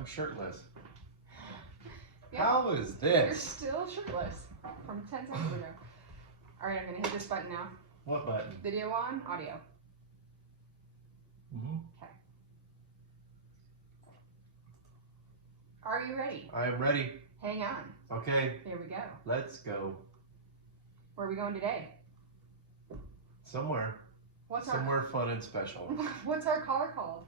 I'm shirtless. Yeah. How is You're this? still shirtless from 10 seconds ago. Alright, I'm going to hit this button now. What button? Video on, audio. Mm-hmm. Okay. Are you ready? I am ready. Hang on. Okay. Here we go. Let's go. Where are we going today? Somewhere. What's Somewhere fun and special. What's our car called?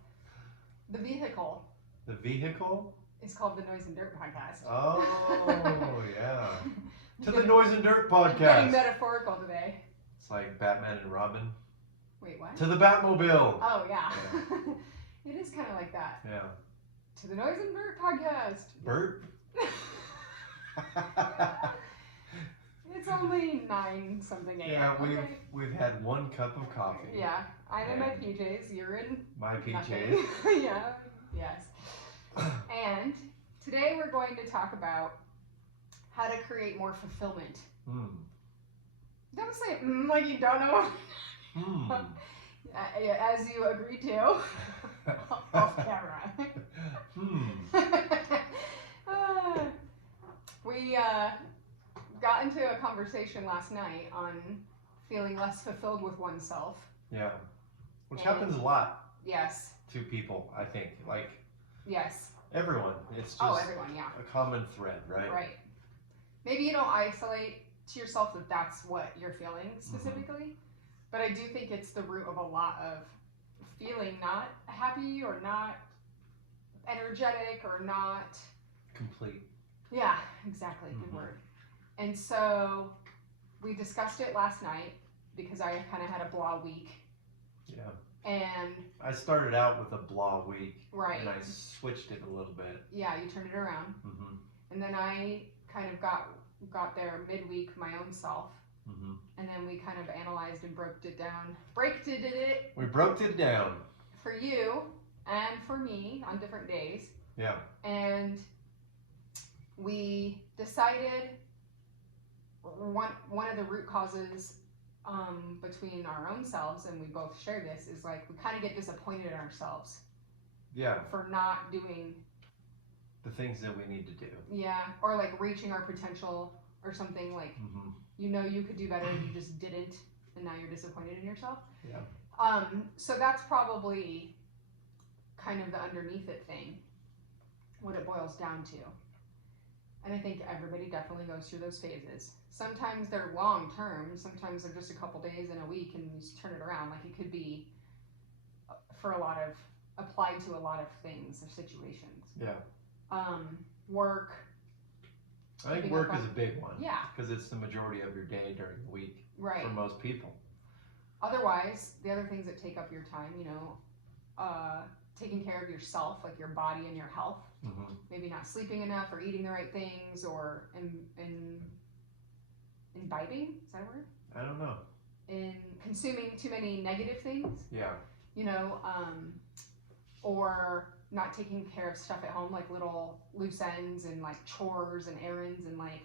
The vehicle. The vehicle? It's called the Noise and Dirt Podcast. Oh, yeah. To the Getting- Noise and Dirt Getting Podcast. metaphorical today. It's like Batman and Robin. Wait, what? To the Batmobile. Oh, yeah. It is kind of like that. Yeah. To the Noise and Dirt Podcast. Bert? It's only 9 something a.m. Yeah, okay? we've had 1 cup of coffee. Yeah, I'm in my And PJs. You're in my nothing. PJs. Yeah, yes. And today we're going to talk about how to create more fulfillment. Don't say like you don't know. As you agreed to off camera. We got into a conversation last night on feeling less fulfilled with oneself. Yeah. Which And- happens a lot Yes. to people, I think. Like Yes. everyone. It's just Everyone, yeah. a common thread, right? Right. Maybe you don't isolate to yourself that that's what you're feeling specifically, but I do think it's the root of a lot of feeling not happy or not energetic or not Complete. Yeah, exactly. Good word. And so we discussed it last night because I kind of had a blah week. Yeah. And I started out with a blah week. Right. And I switched it a little bit. Yeah, you turned it around. And then I kind of got there midweek my own self. And then we kind of analyzed and broke it down. We broke it down. For you and for me on different days. Yeah. And we decided one of the root causes between our own selves, and we both share this, is like we kind of get disappointed in ourselves. Yeah. For not doing the things that we need to do. Yeah, or like reaching our potential or something like you know you could do better and you just didn't, and now you're disappointed in yourself. Yeah. So that's probably kind of the underneath it thing, what it boils down to. And I think everybody definitely goes through those phases. Sometimes they're long term, sometimes they're just a couple days in a week and you just turn it around. Like it could be for applied to a lot of things or situations. Yeah. Work. I think work is a big one. Yeah. Because it's the majority of your day during the week. Right. For most people. Otherwise, the other things that take up your time, taking care of yourself, like your body and your health. Maybe not sleeping enough or eating the right things or imbibing, is that a word? I don't know. In consuming too many negative things. Yeah. Or not taking care of stuff at home, like little loose ends and like chores and errands and like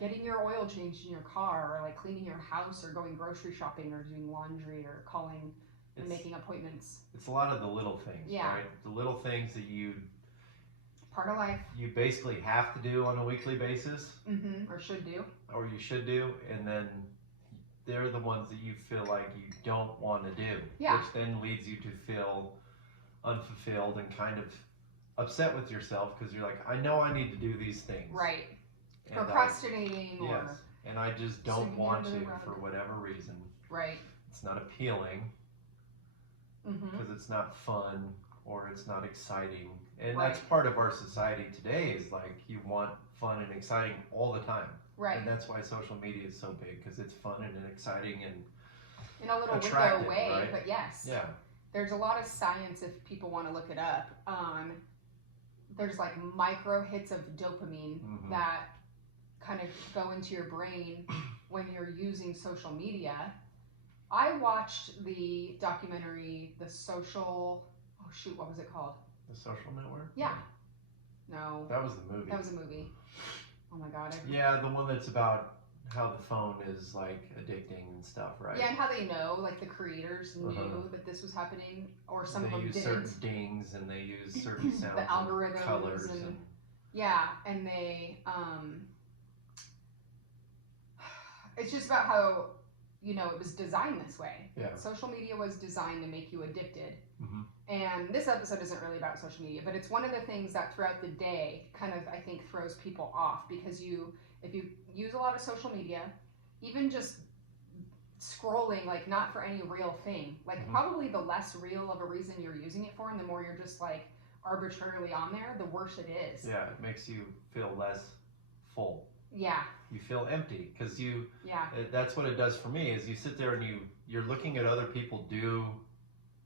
getting your oil changed in your car or like cleaning your house or going grocery shopping or doing laundry or calling and making appointments. It's a lot of the little things, right? The little things that part of life. You basically have to do on a weekly basis. Or should do. Or you should do, and then they're the ones that you feel like you don't want to do. Yeah. Which then leads you to feel unfulfilled and kind of upset with yourself because you're like, I know I need to do these things. Right. And procrastinating yes, and I just don't want to for whatever reason. Right. It's not appealing because it's not fun or it's not exciting. And that's part of our society today is like you want fun and exciting all the time. Right. And that's why social media is so big because it's fun and exciting and in a little attractive, window way, right? but yes. Yeah. There's a lot of science if people want to look it up. There's like micro hits of dopamine that kind of go into your brain when you're using social media. I watched the documentary, what was it called? The Social Network? Yeah. No. That was the movie. That was a movie. Oh my God. Yeah, the one that's about how the phone is like addicting and stuff, right? Yeah, and how they know, like the creators knew Uh-huh. that this was happening, or some of They them use didn't. certain dings and they use certain sounds The algorithms and colors and yeah, and they it's just about how, you know, it was designed this way. Yeah. Social media was designed to make you addicted. Mm-hmm. And this episode isn't really about social media, but it's one of the things that throughout the day kind of, I think, throws people off, because if you use a lot of social media, even just scrolling, like not for any real thing, like probably the less real of a reason you're using it for, and the more you're just like arbitrarily on there, the worse it is. Yeah, it makes you feel less full. Yeah. You feel empty because yeah. That's what it does for me. Is you sit there and you're looking at other people do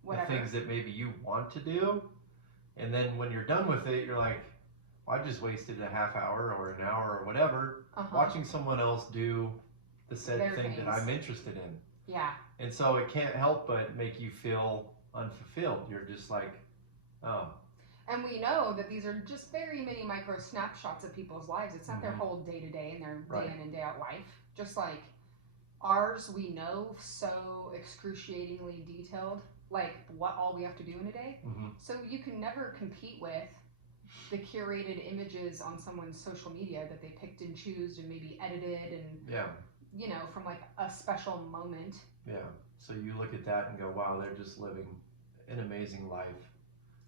whatever. The things that maybe you want to do, and then when you're done with it, you're like, well, I just wasted a half hour or an hour or whatever watching someone else do the said thing that I'm interested in. Yeah. And so it can't help but make you feel unfulfilled. You're just like, oh. And we know that these are just very many micro snapshots of people's lives. It's not their whole day-to-day and their day in and day out life. Just like ours, we know so excruciatingly detailed, like what all we have to do in a day. So you can never compete with the curated images on someone's social media that they picked and choose and maybe edited and, you know, from like a special moment. Yeah. So you look at that and go, wow, they're just living an amazing life.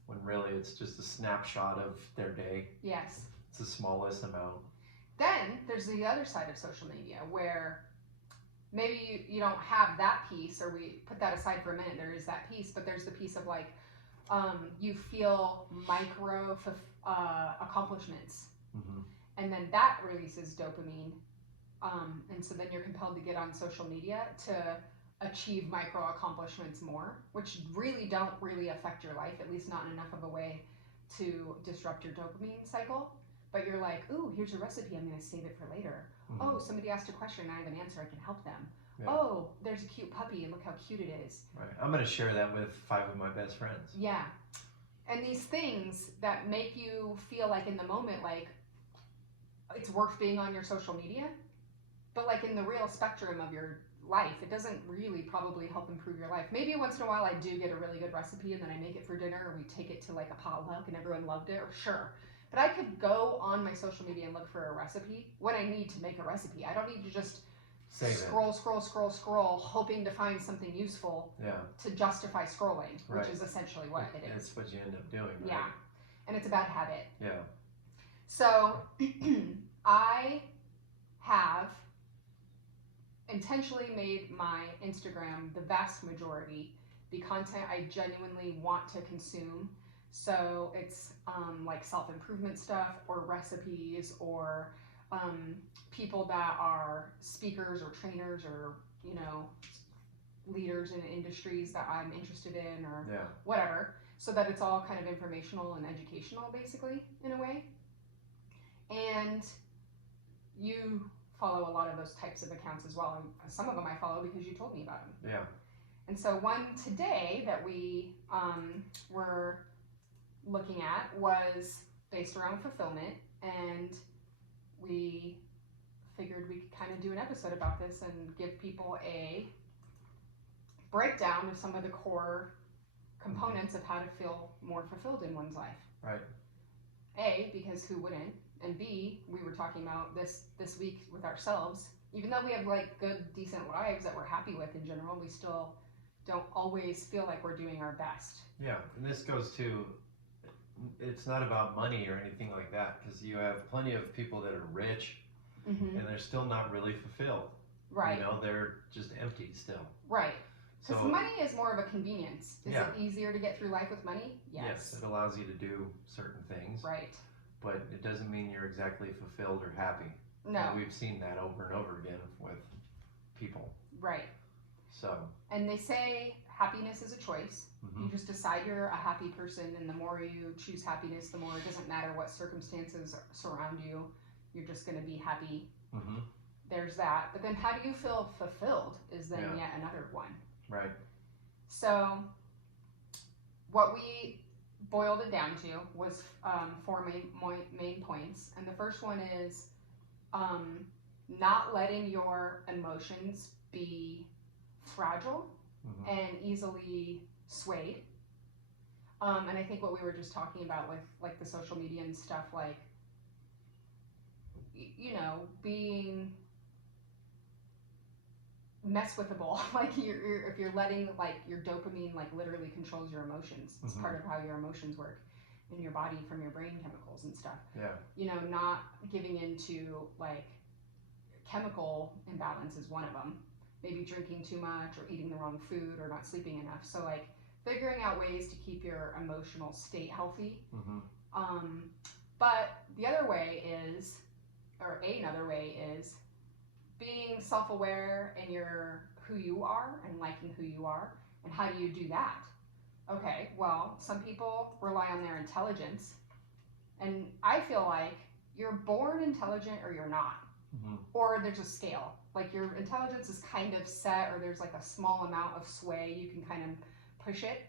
When really it's just a snapshot of their day. Yes. It's the smallest amount. Then there's the other side of social media where maybe you don't have that piece, or we put that aside for a minute, there is that piece, but there's the piece of like, you feel micro accomplishments. And then that releases dopamine. And so then you're compelled to get on social media to achieve micro accomplishments more, which really don't really affect your life, at least not in enough of a way to disrupt your dopamine cycle. But you're like, ooh, here's a recipe, I'm going to save it for later. Oh, somebody asked a question and I have an answer, I can help them. Oh, there's a cute puppy and look how cute it is. Right. I'm going to share that with 5 of my best friends. Yeah. And these things that make you feel like in the moment, like it's worth being on your social media, but like in the real spectrum of your life, it doesn't really probably help improve your life. Maybe once in a while I do get a really good recipe and then I make it for dinner, or we take it to like a potluck and everyone loved it, or sure. But I could go on my social media and look for a recipe when I need to make a recipe. I don't need to just scroll, hoping to find something useful to justify scrolling, which is essentially what it is. That's what you end up doing, right? Yeah. And it's a bad habit. Yeah. So I have intentionally made my Instagram, the vast majority, be content I genuinely want to consume. So it's like self-improvement stuff, or recipes, or people that are speakers or trainers, or, you know, leaders in industries that I'm interested in, or whatever, so that it's all kind of informational and educational, basically, in a way. And you follow a lot of those types of accounts as well, and some of them I follow because you told me about them. Yeah. And so one today that we were looking at was based around fulfillment, and we figured we could kind of do an episode about this and give people a breakdown of some of the core components of how to feel more fulfilled in one's life. Right. A, because who wouldn't? And B, we were talking about this week with ourselves. Even though we have like good, decent lives that we're happy with in general, we still don't always feel like we're doing our best. Yeah, and this goes to, it's not about money or anything like that, because you have plenty of people that are rich and they're still not really fulfilled. Right. You know, they're just empty still. Right. Because So, money is more of a convenience. Is Yeah. it easier to get through life with money? yes, it allows you to do certain things, Right. but it doesn't mean you're exactly fulfilled or happy. No. And we've seen that over and over again with people. Right. So, And they say happiness is a choice. You just decide you're a happy person, and the more you choose happiness, the more it doesn't matter what circumstances surround you, you're just going to be happy. There's that. But then how do you feel fulfilled is then yet another one. right. So what we boiled it down to was 4 main points. And the first one is not letting your emotions be fragile and easily swayed. And I think what we were just talking about with like the social media and stuff, like, you know, being mess with the ball. Like if you're letting like your dopamine like literally controls your emotions. It's part of how your emotions work in your body from your brain chemicals and stuff. Yeah. You know, not giving into like chemical imbalance is one of them. Maybe drinking too much or eating the wrong food or not sleeping enough. So like figuring out ways to keep your emotional state healthy. But the other way is, or another way is, being self-aware in who you are and liking who you are. And how do you do that? Okay, well, some people rely on their intelligence. And I feel like you're born intelligent or you're not. Or there's a scale. Like your intelligence is kind of set, or there's like a small amount of sway. You can kind of push it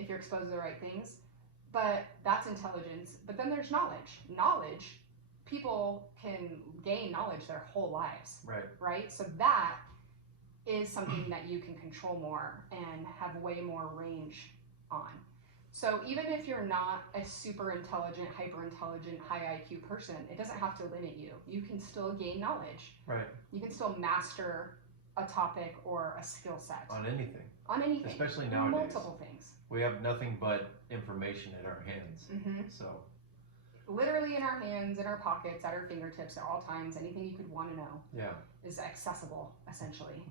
if you're exposed to the right things. But that's intelligence. But then there's knowledge. Knowledge, people can gain knowledge their whole lives. Right? So that is something that you can control more and have way more range on. So even if you're not a super intelligent, hyper intelligent, high IQ person, it doesn't have to limit you. You can still gain knowledge. You can still master a topic or a skill set. On anything. On anything. Especially nowadays. Multiple things. We have nothing but information in our hands. So literally in our hands, in our pockets, at our fingertips at all times, anything you could want to know is accessible, essentially.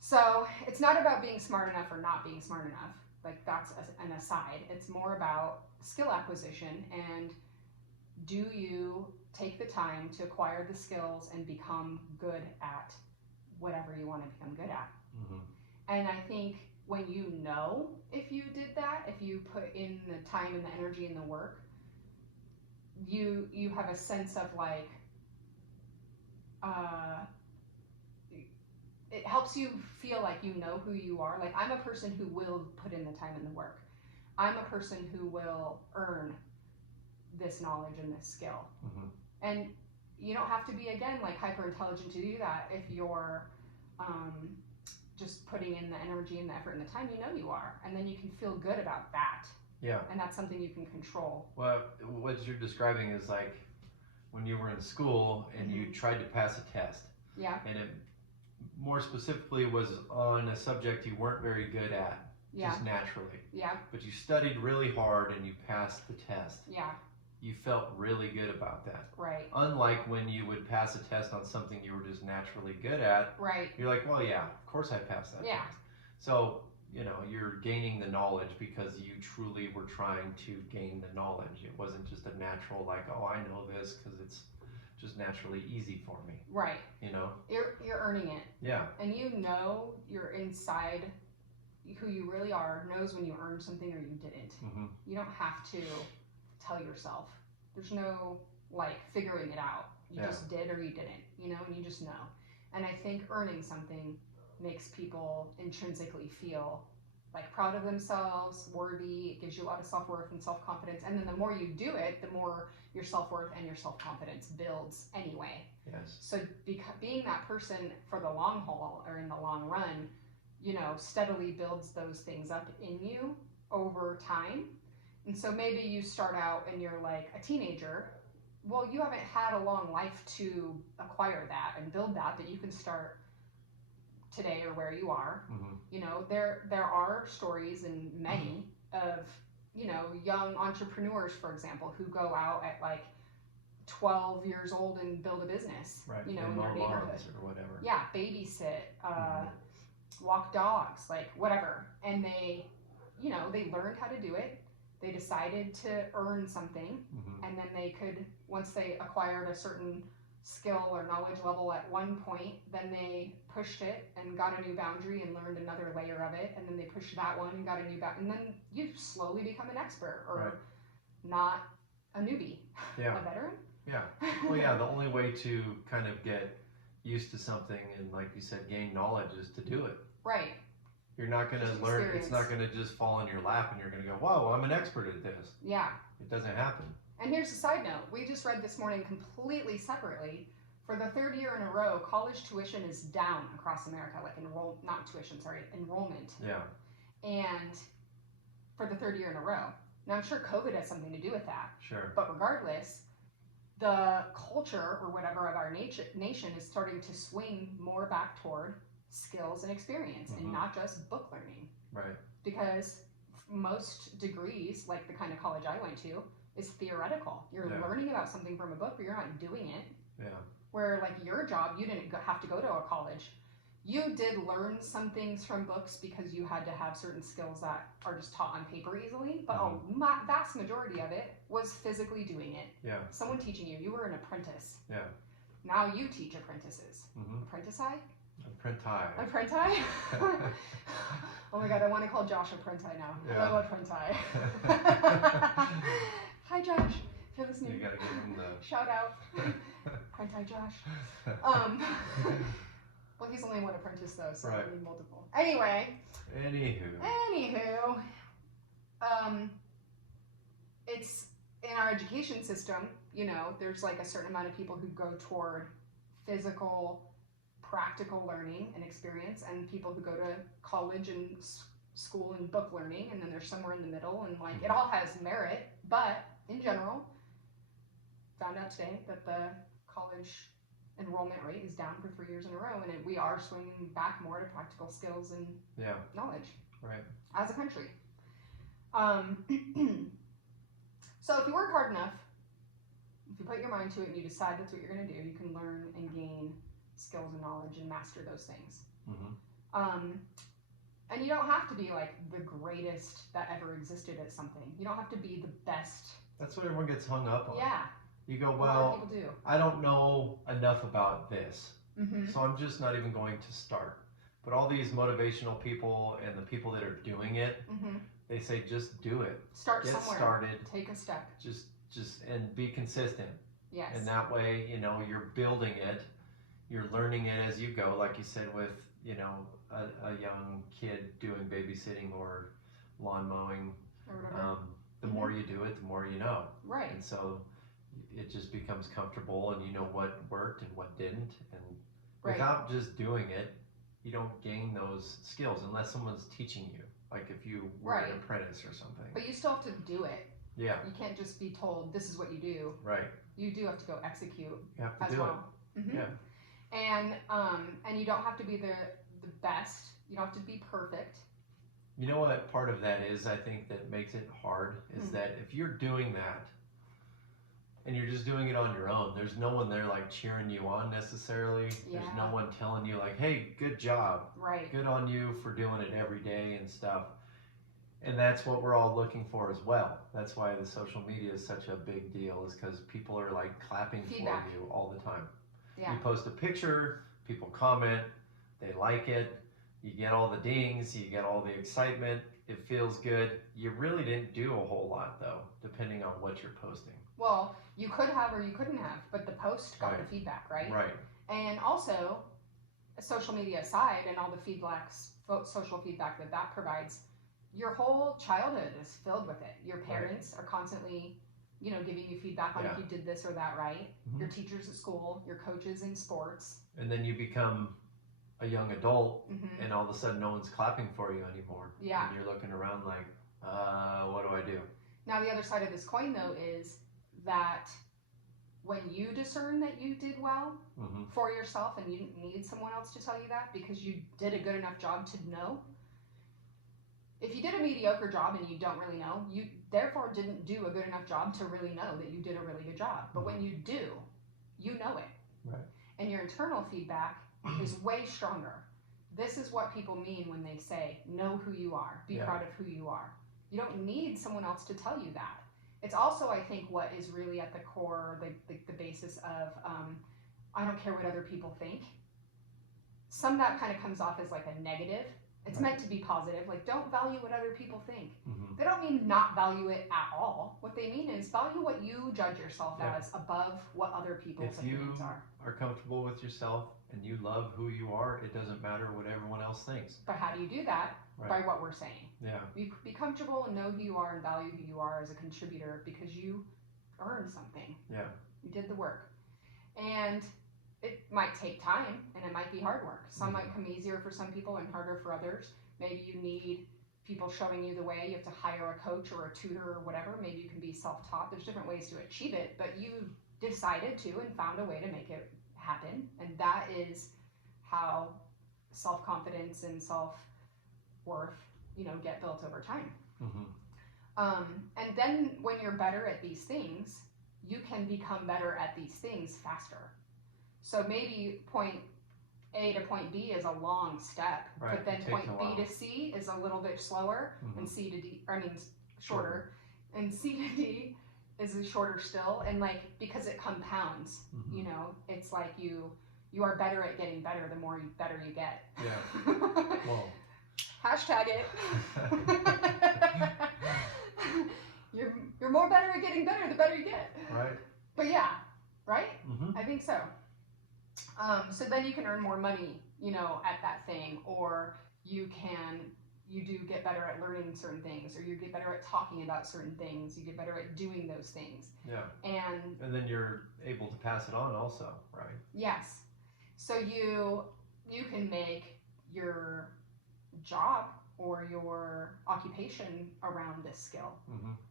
So it's not about being smart enough or not being smart enough. Like that's an aside. It's more about skill acquisition, and do you take the time to acquire the skills and become good at whatever you want to become good at. And I think when you know if you did that, if you put in the time and the energy and the work, you have a sense of like, it helps you feel like you know who you are. Like I'm a person who will put in the time and the work. I'm a person who will earn this knowledge and this skill. And you don't have to be, again, like hyper intelligent to do that. If you're just putting in the energy and the effort and the time, you know you are. And then you can feel good about that. And that's something you can control. Well, what you're describing is like when you were in school and you tried to pass a test. And it more specifically was on a subject you weren't very good at, just naturally. But you studied really hard and you passed the test. You felt really good about that. Unlike when you would pass a test on something you were just naturally good at. You're like, well, yeah, of course I passed that test. So, you know, you're gaining the knowledge because you truly were trying to gain the knowledge. It wasn't just a natural, like, oh, I know this because it's just naturally easy for me. You know? You're earning it. And you know you're inside, who you really are knows when you earned something or you didn't. You don't have to tell yourself. There's no like figuring it out. You just did or you didn't, you know, and you just know. And I think earning something makes people intrinsically feel like proud of themselves, worthy. It gives you a lot of self-worth and self-confidence. And then the more you do it, the more your self-worth and your self-confidence builds anyway. So being that person for the long haul or in the long run, you know, steadily builds those things up in you over time. And so maybe you start out and you're like a teenager. Well, you haven't had a long life to acquire that and build that you can start today or where you are. You know, there are stories, and many, of, you know, young entrepreneurs, for example, who go out at like 12 years old and build a business, you know, in their neighborhood. Or whatever. Babysit, walk dogs, like whatever. And they, you know, they learned how to do it. They decided to earn something, and then they could, once they acquired a certain skill or knowledge level at one point, then they pushed it and got a new boundary and learned another layer of it, and then they pushed that one and got a new boundary, and then you slowly become an expert, or not a newbie, a veteran. Well, yeah, the only way to kind of get used to something and, like you said, gain knowledge is to do it. You're not going to learn, it's not going to just fall in your lap and you're going to go, whoa, I'm an expert at this. It doesn't happen. And here's a side note. We just read this morning completely separately For the third year in a row, college tuition is down across America, like enrollment. Yeah. And for the third year in a row. Now, I'm sure COVID has something to do with that. Sure. But regardless, the culture or whatever of our nation is starting to swing more back toward skills and experience and not just book learning. Right. Because most degrees, like the kind of college I went to, is theoretical. You're learning about something from a book, but you're not doing it. Yeah. Where like your job, you didn't have to go to a college. You did learn some things from books because you had to have certain skills that are just taught on paper easily, but a vast majority of it was physically doing it. Yeah. Someone teaching you. You were an apprentice. Yeah. Now you teach apprentices. Apprentice-I? Apprenti? Oh my god, I want to call Josh Apprenti now. Yeah. Hello, Apprenti. Hi, Josh. If you're listening. You gotta give him the... Shout out. Apprenti Josh. Well, he's only one apprentice though, so I need multiple. Anyway. Anywho. It's in our education system, you know, there's like a certain amount of people who go toward physical, practical learning and experience, and people who go to college and school and book learning, and then there's somewhere in the middle, and like it all has merit, but in general, found out today that the college enrollment rate is down for 3 years in a row, and we are swinging back more to practical skills and knowledge as a country. So if you work hard enough, if you put your mind to it and you decide that's what you're going to do, you can learn and gain skills and knowledge and master those things. And you don't have to be like the greatest that ever existed at something. You don't have to be the best. That's what everyone gets hung up on. Yeah. You go, well, I don't know enough about this, so I'm just not even going to start. But all these motivational people and the people that are doing it, they say just do it. Start Get somewhere. Started. Take a step. Just and be consistent. Yes. And that way, you know, you're building it. You're learning it as you go, like you said, with, you know, a young kid doing babysitting or lawn mowing. Or whatever. The more you do it, the more you know. Right. And so it just becomes comfortable, and you know what worked and what didn't. And without just doing it, you don't gain those skills unless someone's teaching you. Like if you were an apprentice or something. But you still have to do it. Yeah. You can't just be told this is what you do. Right. You do have to go execute. You have to do it. Yeah. And you don't have to be the best. You don't have to be perfect. You know what part of that is, I think, that makes it hard is that if you're doing that and you're just doing it on your own, there's no one there like cheering you on necessarily. Yeah. There's no one telling you like, hey, good job. Right. Good on you for doing it every day and stuff. And that's what we're all looking for as well. That's why the social media is such a big deal, is because people are like clapping for you all the time. Yeah. You post a picture, people comment, they like it, you get all the dings, you get all the excitement, it feels good. You really didn't do a whole lot though, depending on what you're posting. Well, you could have or you couldn't have, but the post got the feedback, right? Right. And also, social media aside and all the social feedback that provides, your whole childhood is filled with it. Your parents are constantly, you know, giving you feedback on if you did this or that right. Your teachers at school, your coaches in sports. And then you become a young adult and all of a sudden no one's clapping for you anymore. Yeah. And you're looking around like, what do I do? Now the other side of this coin though is that when you discern that you did well for yourself and you didn't need someone else to tell you that because you did a good enough job to know. If you did a mediocre job and you don't really know, you therefore didn't do a good enough job to really know that you did a really good job. But when you do, you know it. Right. And your internal feedback is way stronger. This is what people mean when they say, know who you are, be proud of who you are. You don't need someone else to tell you that. It's also, I think, what is really at the core, the basis of, I don't care what other people think. Some of that kind of comes off as like a negative. It's meant to be positive. Like, don't value what other people think. They don't mean not value it at all. What they mean is value what you judge yourself as above what other people's opinions are. If you are comfortable with yourself and you love who you are, it doesn't matter what everyone else thinks. But how do you do that? By what we're saying. Yeah. You be comfortable and know who you are and value who you are as a contributor because you earned something. Yeah. You did the work. And it might take time and it might be hard work. Some might come easier for some people and harder for others. Maybe you need people showing you the way. You have to hire a coach or a tutor or whatever. Maybe you can be self-taught. There's different ways to achieve it, but you decided to and found a way to make it happen. And that is how self-confidence and self-worth, get built over time. And then when you're better at these things, you can become better at these things faster. So maybe point A to point B is a long step, right. But then point B to C is a little bit slower, and C to D, shorter, and C to D is shorter still, and because it compounds, it's like you are better at getting better the more better you get. Yeah. Whoa. Hashtag it. You're more better at getting better the better you get. Right. But yeah, right? I think so. So then you can earn more money, at that thing, or you do get better at learning certain things, or you get better at talking about certain things, you get better at doing those things. Yeah. And then you're able to pass it on also, right? Yes. So you can make your job or your occupation around this skill.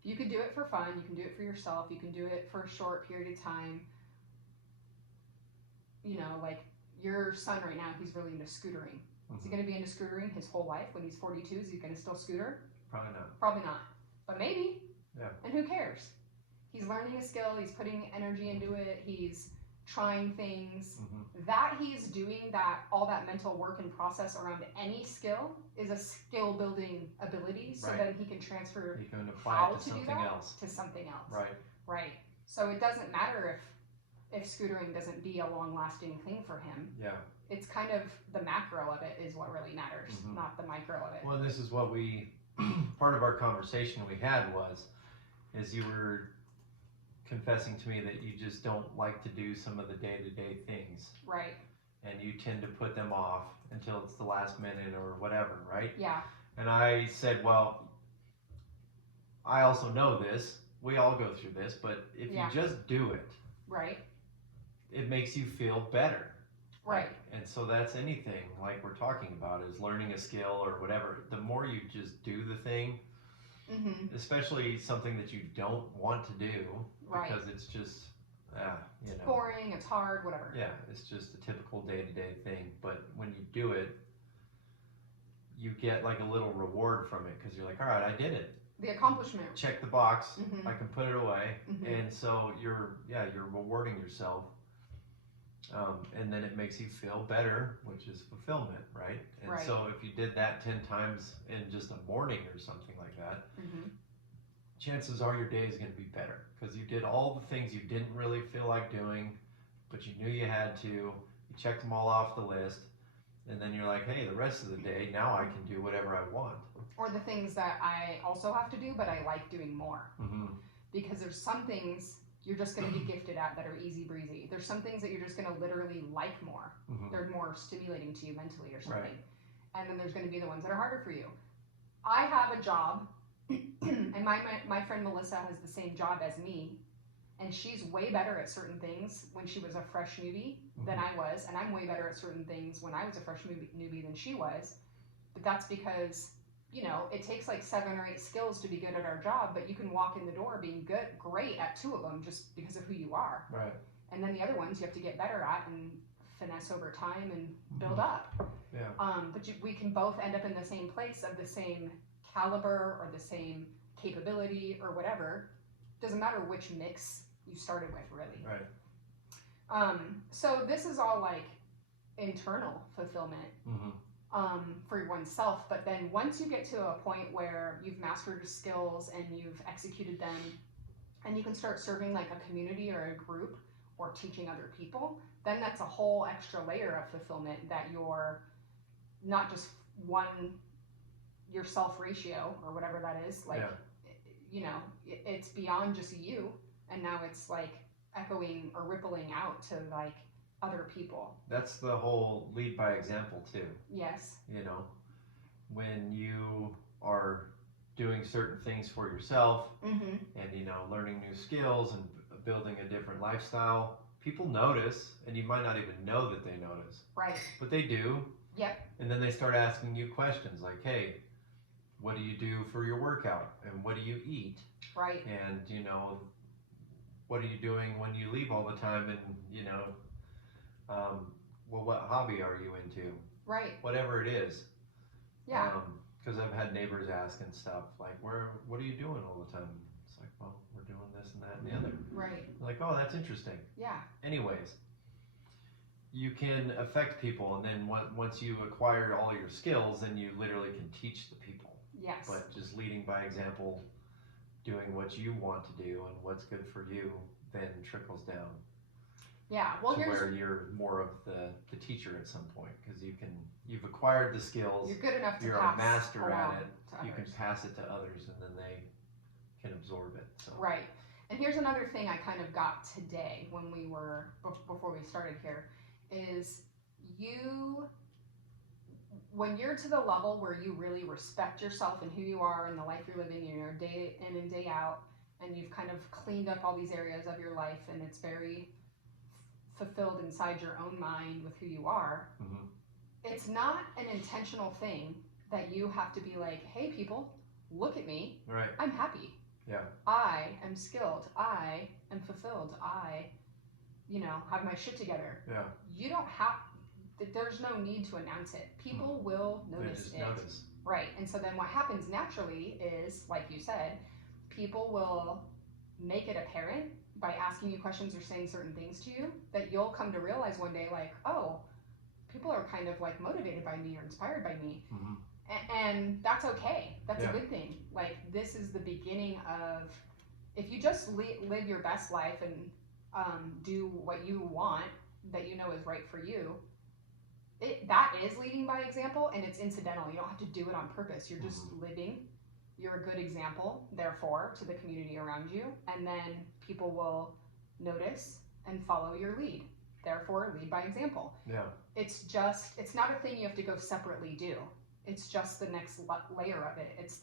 You can do it for fun, you can do it for yourself, you can do it for a short period of time. Like your son right now, he's really into scootering. Is he going to be into scootering his whole life? When he's 42, is he going to still scooter? Probably not. Probably not. But maybe. Yeah. And who cares? He's learning a skill, he's putting energy into it, he's trying things. That he's doing all that mental work and process around any skill is a skill building ability, so that he can transfer he can apply it to something else. To something else. Right. Right. So it doesn't matter if scootering doesn't be a long lasting thing for him. Yeah. It's kind of the macro of it is what really matters, not the micro of it. Well, this is what part of our conversation we had is you were confessing to me that you just don't like to do some of the day-to-day things. Right. And you tend to put them off until it's the last minute or whatever, right? Yeah. And I said, well, I also know this. We all go through this, but if you just do it, right, it makes you feel better. Right. And so that's anything like we're talking about is learning a skill or whatever. The more you just do the thing, especially something that you don't want to do, because it's just, it's boring, it's hard, whatever. Yeah, it's just a typical day-to-day thing. But when you do it, you get like a little reward from it because you're like, all right, I did it. The accomplishment. Check the box. I can put it away. And so you're rewarding yourself. And then it makes you feel better, which is fulfillment, right? And so if you did that 10 times in just a morning or something like that, chances are your day is going to be better because you did all the things you didn't really feel like doing, but you knew you had to. You checked them all off the list, and then you're like, hey, the rest of the day, now I can do whatever I want. Or the things that I also have to do, but I like doing more. Because there's some things you're just going to be gifted at that are easy breezy. There's some things that you're just going to literally like more. They're more stimulating to you mentally or something. And then there's going to be the ones that are harder for you. I have a job, and my friend Melissa has the same job as me, and she's way better at certain things when she was a fresh newbie than I was, and I'm way better at certain things when I was a fresh newbie than she was. But that's because, it takes like 7 or 8 skills to be good at our job, but you can walk in the door being great at 2 of them just because of who you are. Right. And then the other ones you have to get better at and finesse over time and build up. Yeah. But we can both end up in the same place of the same caliber or the same capability or whatever. Doesn't matter which mix you started with, really. Right. So this is all like internal fulfillment. For oneself, but then once you get to a point where you've mastered skills and you've executed them and you can start serving like a community or a group or teaching other people, then that's a whole extra layer of fulfillment that you're not just your self ratio or whatever that is, like, it's beyond just you, and now it's like echoing or rippling out to like other people. That's the whole lead by example too. Yes. When you are doing certain things for yourself and learning new skills and building a different lifestyle, people notice, and you might not even know that they notice. Right. But they do. Yep. And then they start asking you questions like, hey, what do you do for your workout? And what do you eat? Right. And, you know, what are you doing when you leave all the time? And, you know, well, what hobby are you into? Right. Whatever it is. Yeah. Because I've had neighbors ask and stuff like, what are you doing all the time? It's like, well, we're doing this and that and the other. Right. Like, oh, that's interesting. Yeah. Anyways, you can affect people, and then once you acquire all your skills, then you literally can teach the people. Yes. But just leading by example, doing what you want to do and what's good for you, then trickles down. Yeah, well, to where you're more of the teacher at some point, because you've acquired the skills. You're good enough to you're pass a master at it. You others. can pass it to others, and then they can absorb it. So. Right. And here's another thing I kind of got today when we were before we started here is when you're to the level where you really respect yourself and who you are and the life you're living, you know, day in and day out, and you've kind of cleaned up all these areas of your life, and it's very fulfilled inside your own mind with who you are. Mm-hmm. It's not an intentional thing that you have to be like, hey people, look at me. Right. I'm happy. Yeah. I am skilled. I am fulfilled. I, you know, have my shit together. Yeah. You don't have, there's no need to announce it. People will notice just it. Notice. Right. And so then what happens naturally is, like you said, people will make it apparent by asking you questions or saying certain things to you that you'll come to realize one day, like, oh, people are kind of like motivated by me or inspired by me. Mm-hmm. And that's okay. That's a good thing. Like, this is the beginning of, if you just live your best life and do what you want, that you know is right for you, that is leading by example, and it's incidental. You don't have to do it on purpose. You're just living. You're a good example, therefore, to the community around you, and then people will notice and follow your lead. Therefore, lead by example. Yeah. It's not a thing you have to go separately do. It's just the next layer of it. It's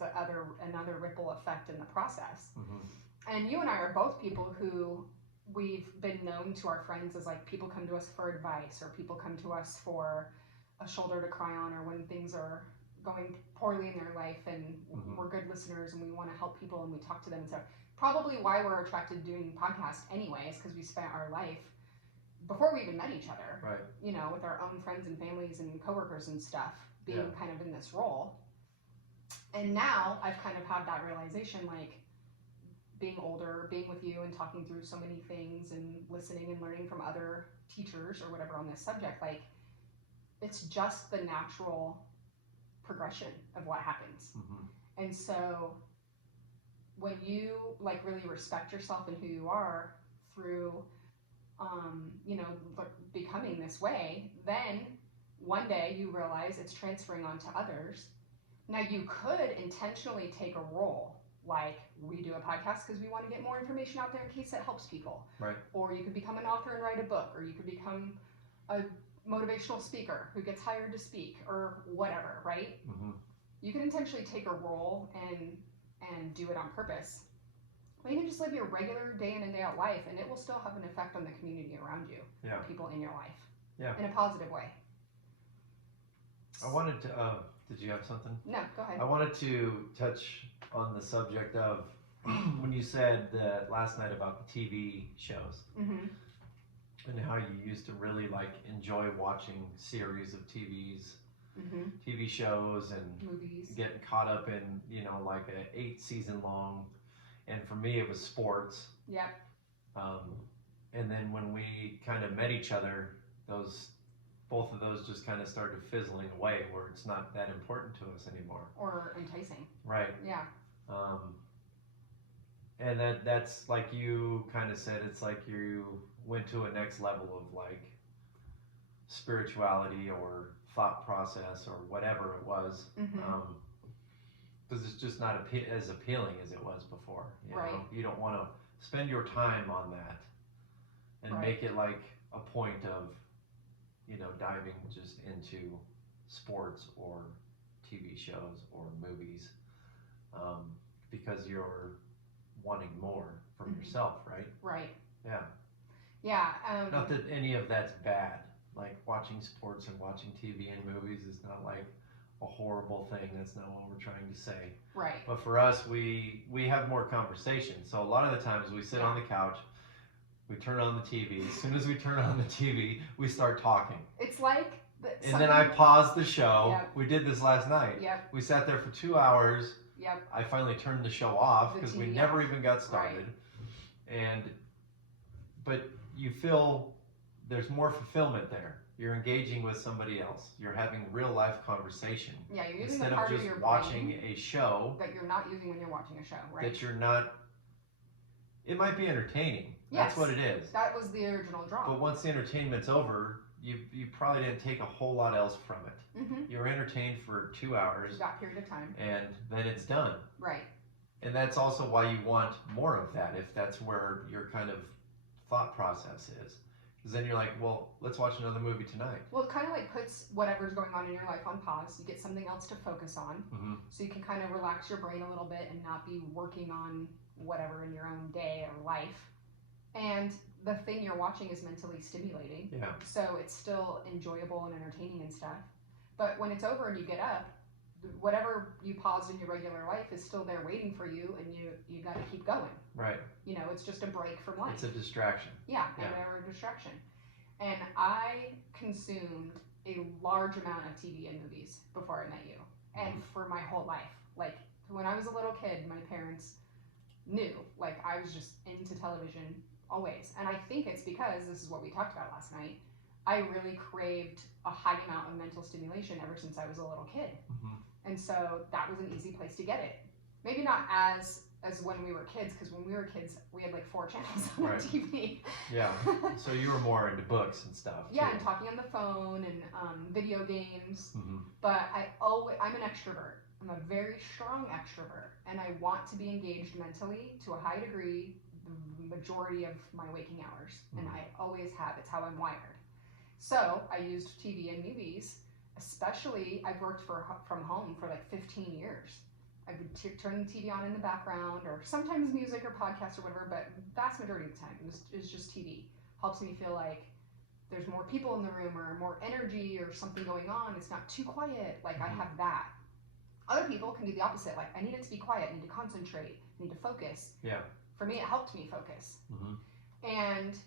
another ripple effect in the process. Mm-hmm. And you and I are both people who we've been known to our friends as like, people come to us for advice, or people come to us for a shoulder to cry on, or when things are going poorly in their life, and we're good listeners and we want to help people and we talk to them and stuff. Probably why we're attracted to doing podcasts anyways, because we spent our life before we even met each other, right, you know, with our own friends and families and coworkers and stuff, being kind of in this role. And now I've kind of had that realization, like, being older, being with you and talking through so many things and listening and learning from other teachers or whatever on this subject, like, it's just the natural progression of what happens. Mm-hmm. And so when you like really respect yourself and who you are through you know, becoming this way, then one day you realize it's transferring onto others. Now you could intentionally take a role, like we do a podcast because we want to get more information out there in case it helps people. Right. Or you could become an author and write a book, or you could become a motivational speaker who gets hired to speak, or whatever, right? Mm-hmm. You can intentionally take a role and do it on purpose. Or you can just live your regular day in and day out life, and it will still have an effect on the community around you, people in your life, in a positive way. I wanted to, did you have something? No, go ahead. I wanted to touch on the subject of when you said that last night about the TV shows. Mm-hmm. And how you used to really like enjoy watching series of TV shows and movies, getting caught up in, you know, like a 8 season long. And for me, it was sports. Yep. And then when we kind of met each other, both of those just kind of started fizzling away, where it's not that important to us anymore. Or enticing. Right. Yeah. And that's like you kind of said, it's like you went to a next level of like spirituality or thought process or whatever it was. Mm-hmm. Because it's just not as appealing as it was before. You know? You don't want to spend your time on that and make it like a point of, you know, diving just into sports or TV shows or movies, because you're wanting more from yourself, right? Right. Yeah. Yeah. Not that any of that's bad. Like watching sports and watching TV and movies is not like a horrible thing. That's not what we're trying to say. Right. But for us, we have more conversation. So a lot of the times we sit on the couch, we turn on the TV. As soon as we turn on the TV, we start talking. It's like. And then I pause the show. Yep. We did this last night. Yep. We sat there for 2 hours. Yep. I finally turned the show off because we never even got started. Right. But you feel there's more fulfillment there. You're engaging with somebody else. You're having real life conversation. Yeah, you're using instead the part of just of your watching brain a show that you're not using when you're watching a show, right? That you're not. It might be entertaining. Yes, that's what it is. That was the original draw. But once the entertainment's over, you probably didn't take a whole lot else from it. Mm-hmm. You were entertained for 2 hours. That period of time. And then it's done. Right. And that's also why you want more of that, if that's where your kind of thought process is. Because then you're like, well, let's watch another movie tonight. Well, it kind of like puts whatever's going on in your life on pause. You get something else to focus on. Mm-hmm. So you can kind of relax your brain a little bit and not be working on whatever in your own day or life. And the thing you're watching is mentally stimulating. Yeah. So it's still enjoyable and entertaining and stuff. But when it's over and you get up, whatever you paused in your regular life is still there waiting for you, and you got to keep going. Right. It's just a break from life. It's a distraction. Yeah, a distraction. And I consumed a large amount of TV and movies before I met you, and for my whole life. Like when I was a little kid, my parents knew, like I was just into television always. And I think it's because, this is what we talked about last night, I really craved a high amount of mental stimulation ever since I was a little kid. Mm-hmm. And so that was an easy place to get it. Maybe not as when we were kids, because when we were kids, we had like 4 channels on right. TV. Yeah, so you were more into books and stuff. Yeah, too. and talking on the phone and video games. Mm-hmm. But I'm an extrovert. I'm a very strong extrovert, and I want to be engaged mentally to a high degree the majority of my waking hours, and I always have. It's how I'm wired. So I used TV and movies, especially I've worked from home for like 15 years. I would turn the TV on in the background, or sometimes music or podcast or whatever, but vast majority of the time it's just TV. Helps me feel like there's more people in the room or more energy or something going on. It's not too quiet. Like I have that. Other people can do the opposite. Like I need it to be quiet. I need to concentrate. I need to focus. Yeah. For me, it helped me focus. Mm-hmm. And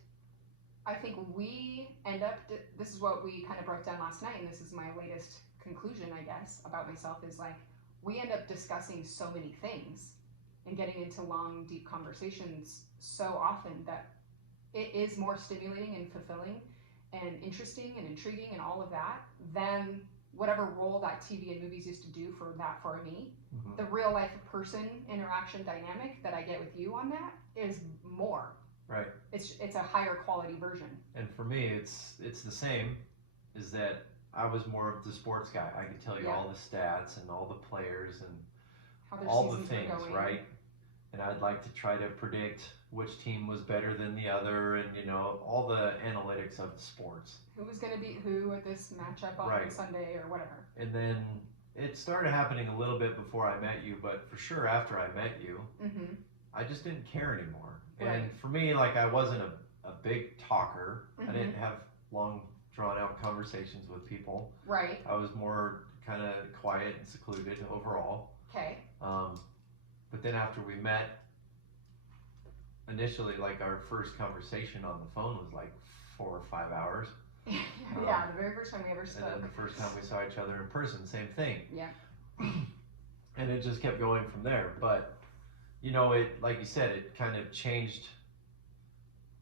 I think we end up, this is what we kind of broke down last night, and this is my latest conclusion, I guess, about myself, is like, we end up discussing so many things and getting into long, deep conversations so often that it is more stimulating and fulfilling and interesting and intriguing and all of that than whatever role that TV and movies used to do for me. Mm-hmm. The real life person interaction dynamic that I get with you on that is more. Right. It's a higher quality version. And for me, it's the same, is that I was more of the sports guy. I could tell you all the stats and all the players and all the things, right? And I'd like to try to predict which team was better than the other, and all the analytics of the sports. Who was going to beat who at this matchup on Sunday or whatever. And then it started happening a little bit before I met you, but for sure after I met you, mm-hmm. I just didn't care anymore. Right. And for me, like I wasn't a big talker. Mm-hmm. I didn't have long drawn out conversations with people. Right. I was more kind of quiet and secluded overall. Okay. But then after we met, initially, like our first conversation on the phone was like 4 or 5 hours. Yeah, the very first time we ever spoke. And then the first time we saw each other in person, same thing. Yeah. And it just kept going from there. But, it, like you said, it kind of changed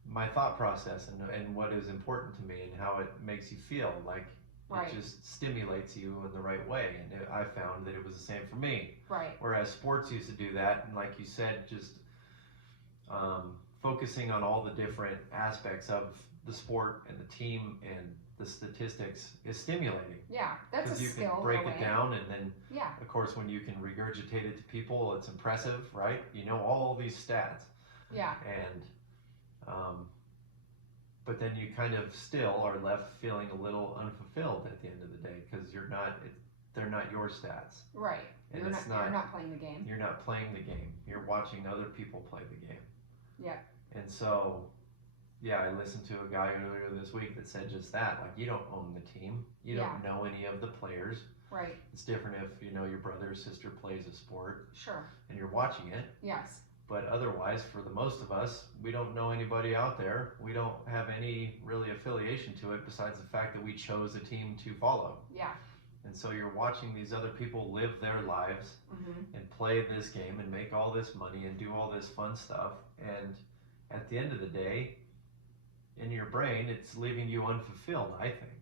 my thought process and what is important to me and how it makes you feel. Like, it just stimulates you in the right way. And I found that it was the same for me. Right. Whereas sports used to do that. And like you said, just focusing on all the different aspects of the sport and the team and the statistics is stimulating. Yeah, that's a skill. Because you can break it down, and then, yeah. Of course, when you can regurgitate it to people, it's impressive, right? You know all these stats. Yeah. And, but then you kind of still are left feeling a little unfulfilled at the end of the day because they're not your stats. Right. And you're not playing the game. You're not playing the game. You're watching other people play the game. Yeah. And so Yeah, I listened to a guy earlier this week that said just that. Like, you don't own the team. You don't know any of the players. Right. It's different if, your brother or sister plays a sport. Sure. And you're watching it. Yes. But otherwise, for the most of us, we don't know anybody out there. We don't have any really affiliation to it besides the fact that we chose a team to follow. Yeah. And so you're watching these other people live their lives and play this game and make all this money and do all this fun stuff. And at the end of the day, in your brain, it's leaving you unfulfilled, I think.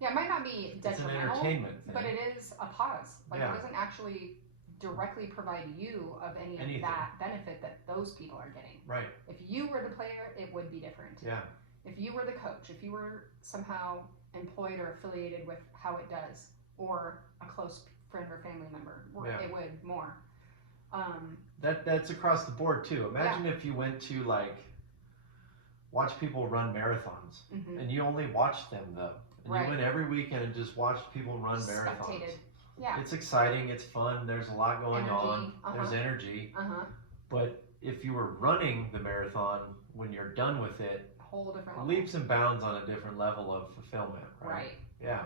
Yeah, it might not be detrimental, it's an entertainment thing. But it is a pause. Like, it doesn't actually directly provide you of anything. Of that benefit that those people are getting. Right. If you were the player, it would be different. Yeah. If you were the coach, if you were somehow employed or affiliated with how it does, or a close friend or family member, it would more. That's across the board too. Imagine if you went to watch people run marathons, and you only watched them though. And you went every weekend and just watched people run marathons. Spectated. Yeah. It's exciting, it's fun, there's a lot going on, there's energy. But if you were running the marathon, when you're done with it, a whole different level. Leaps and bounds on a different level of fulfillment, right? Yeah.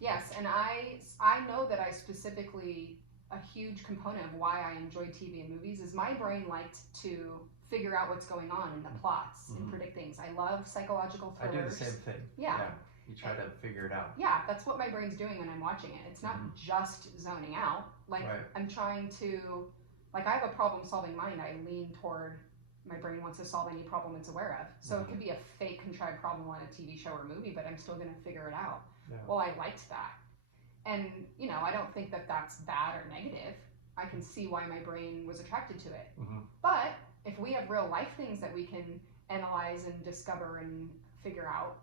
Yes, and I know that I specifically, a huge component of why I enjoy TV and movies is my brain liked to figure out what's going on in the plots and predict things. I love psychological thrillers. I do the same thing. Yeah. You try to figure it out. Yeah, that's what my brain's doing when I'm watching it. It's not just zoning out. Like, I'm trying to, I have a problem-solving mind. I lean toward my brain wants to solve any problem it's aware of. So it could be a fake, contrived problem on a TV show or movie, but I'm still going to figure it out. Yeah. Well, I liked that. And, I don't think that that's bad or negative. I can see why my brain was attracted to it. But if we have real life things that we can analyze and discover and figure out,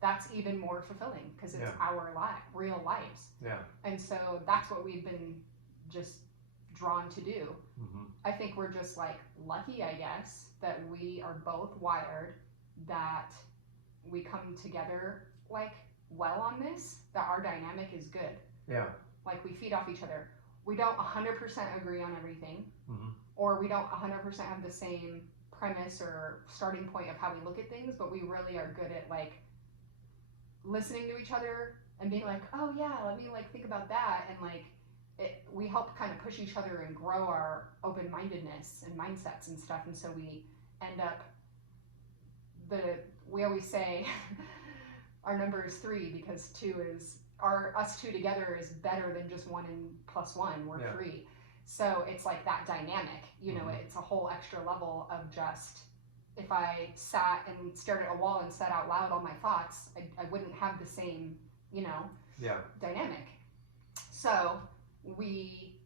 that's even more fulfilling because it's our real lives. Yeah. And so that's what we've been just drawn to do. I think we're just lucky, I guess, that we are both wired, that we come together well on this, that our dynamic is good. Yeah. We feed off each other. We don't 100% agree on everything, or we don't 100% have the same premise or starting point of how we look at things, but we really are good at listening to each other and being oh yeah, let me think about that, and we help kind of push each other and grow our open-mindedness and mindsets and stuff, and so we end up we always say our number is 3 because 2 is us 2 together is better than just 1 and plus 1. We're 3. So it's that dynamic, it's a whole extra level of just, if I sat and stared at a wall and said out loud all my thoughts, I wouldn't have the same, dynamic. So we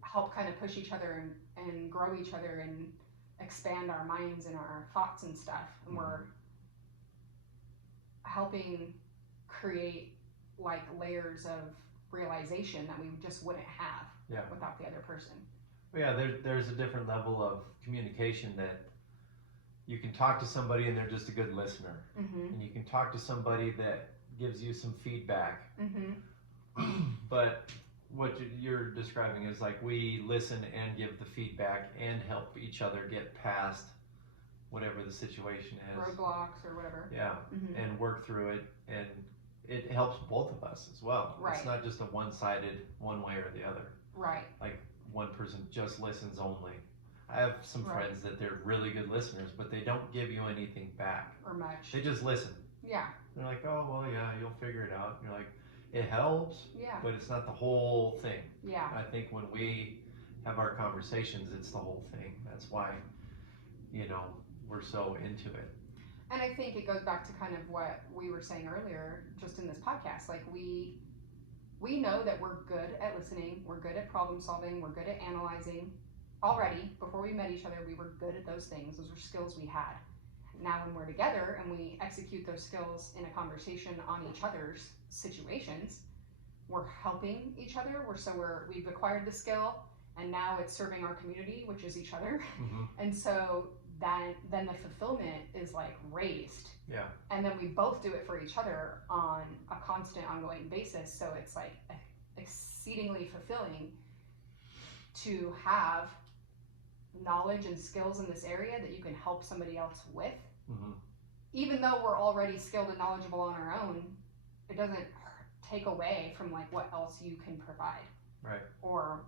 help kind of push each other and grow each other and expand our minds and our thoughts and stuff. And we're helping create layers of realization that we just wouldn't have without the other person. Yeah, there's a different level of communication that you can talk to somebody and they're just a good listener. And you can talk to somebody that gives you some feedback. But what you're describing is we listen and give the feedback and help each other get past whatever the situation is. Roadblocks or whatever. Yeah, and work through it, and it helps both of us as well. Right. It's not just a one-sided one way or the other. Right. One person just listens only. I have some friends that they're really good listeners, but they don't give you anything back. Or much. They just listen. Yeah. They're oh, well, yeah, you'll figure it out. And you're it helps, but it's not the whole thing. Yeah. I think when we have our conversations, it's the whole thing. That's why, we're so into it. And I think it goes back to kind of what we were saying earlier, just in this podcast. We know that we're good at listening, we're good at problem solving, we're good at analyzing. Already, before we met each other, we were good at those things. Those were skills we had. Now when we're together and we execute those skills in a conversation on each other's situations, we're helping each other. We've acquired the skill, and now it's serving our community, which is each other. And so then the fulfillment is raised. Yeah. And then we both do it for each other on a constant, ongoing basis. So it's exceedingly fulfilling to have knowledge and skills in this area that you can help somebody else with. Mm-hmm. Even though we're already skilled and knowledgeable on our own, it doesn't take away from like what else you can provide. Right. Or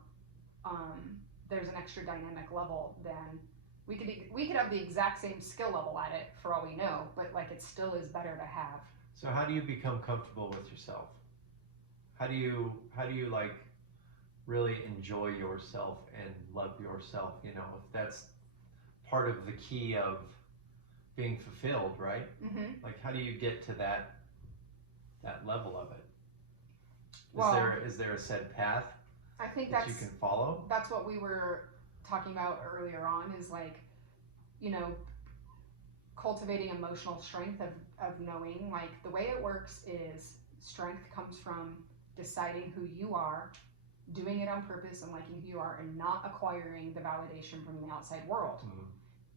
there's an extra dynamic level, then we could have the exact same skill level at it for all we know, but like it still is better to have. So how do you become comfortable with yourself? How do you like really enjoy yourself and love yourself? You know, if that's part of the key of being fulfilled, right? Mm-hmm. Like, how do you get to that level of it? Is there a set path? I think that you can follow? That's what we were talking about earlier on, is like, you know, cultivating emotional strength of knowing, like, the way it works is strength comes from deciding who you are, doing it on purpose and liking who you are, and not acquiring the validation from the outside world. Mm-hmm.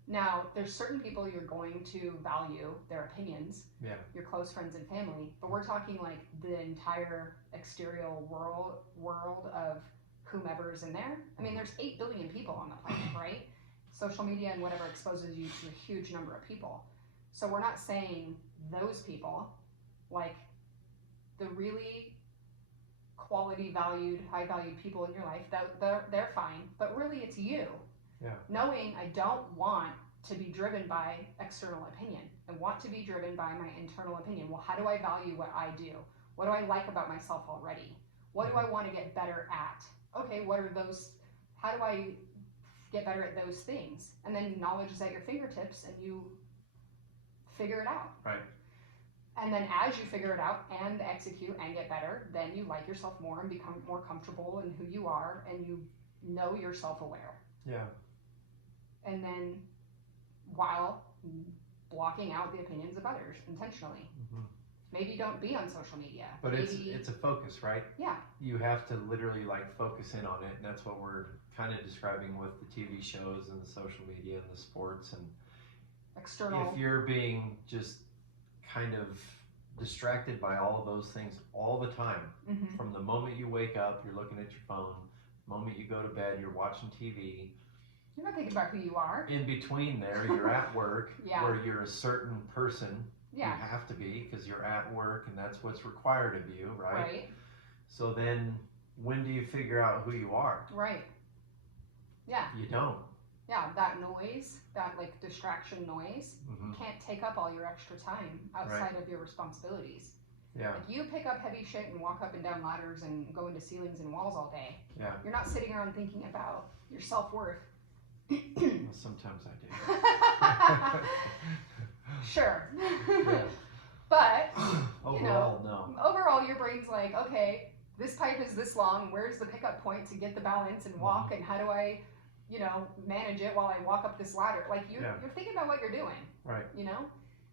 Now, there's certain people you're going to value their opinions, your close friends and family, but we're talking like the entire exterior world of whomever's in there. I mean, there's 8 billion people on the planet, right? Social media and whatever exposes you to a huge number of people. So we're not saying those people, like the really quality valued, high valued people in your life, they're fine, but really it's you. Yeah. Knowing I don't want to be driven by external opinion. I want to be driven by my internal opinion. Well, how do I value what I do? What do I like about myself already? What do I want to get better at? Okay, what are those? How do I get better at those things? And then knowledge is at your fingertips and you figure it out. Right. And then as you figure it out and execute and get better, then you like yourself more and become more comfortable in who you are, and you know you're self-aware. Yeah. And then while blocking out the opinions of others intentionally. Mm-hmm. Maybe don't be on social media. But it's a focus, right? Yeah. You have to literally like focus in on it, and that's what we're kind of describing with the TV shows and the social media and the sports and external. If you're being just kind of distracted by all of those things all the time, mm-hmm. from the moment you wake up, you're looking at your phone, the moment you go to bed, you're watching TV. You're not thinking about who you are. In between there, you're at work, yeah. where you're a certain person. Yeah. You have to be, because you're at work and that's what's required of you, right? Right. So then, when do you figure out who you are? Right. Yeah. You don't. Yeah, that noise, that like distraction noise, mm-hmm. can't take up all your extra time outside of your responsibilities. Yeah. Like you pick up heavy shit and walk up and down ladders and go into ceilings and walls all day. Yeah. You're not sitting around thinking about your self-worth. Well, sometimes I do. Sure. Yeah. But overall, no. Overall, your brain's like, okay, this pipe is this long. Where's the pickup point to get the balance and walk? Mm-hmm. And how do I, manage it while I walk up this ladder? Like you're thinking about what you're doing. Right.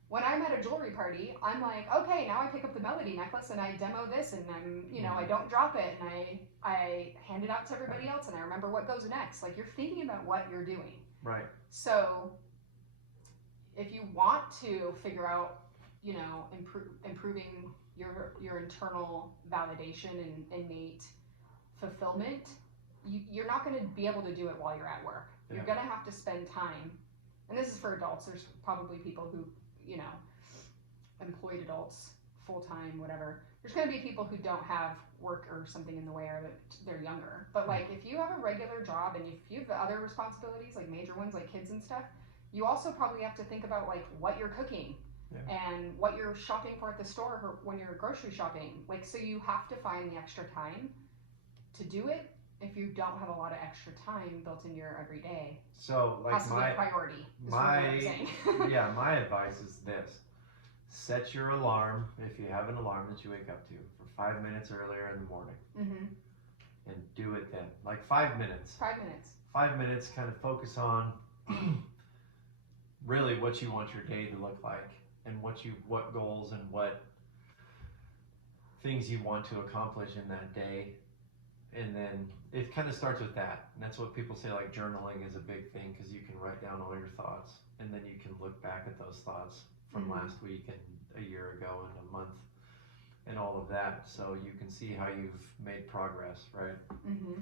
When I'm at a jewelry party, I'm like, okay, now I pick up the Melody necklace and I demo this, and I'm, mm-hmm. I don't drop it, and I hand it out to everybody else, and I remember what goes next. Like you're thinking about what you're doing. Right. So if you want to figure out, improving your internal validation and innate fulfillment, you're not going to be able to do it while you're at work. Yeah. You're going to have to spend time, and this is for adults. There's probably people who, employed adults, full-time, whatever. There's going to be people who don't have work or something in the way, or that they're younger. But like, if you have a regular job and if you have other responsibilities, like major ones, like kids and stuff, you also probably have to think about like what you're cooking. Yeah. And what you're shopping for at the store or when you're grocery shopping. Like, so you have to find the extra time to do it if you don't have a lot of extra time built in your everyday. So, like, has to be a priority. My advice is this: set your alarm, if you have an alarm that you wake up to, for 5 minutes earlier in the morning. Mm-hmm. And do it then. Like 5 minutes. 5 minutes. 5 minutes, kind of focus on really what you want your day to look like, and what goals and what things you want to accomplish in that day. And then it kind of starts with that. And that's what people say, like, journaling is a big thing, because you can write down all your thoughts, and then you can look back at those thoughts from mm-hmm. last week and a year ago and a month and all of that, so you can see how you've made progress, right? Mm-hmm.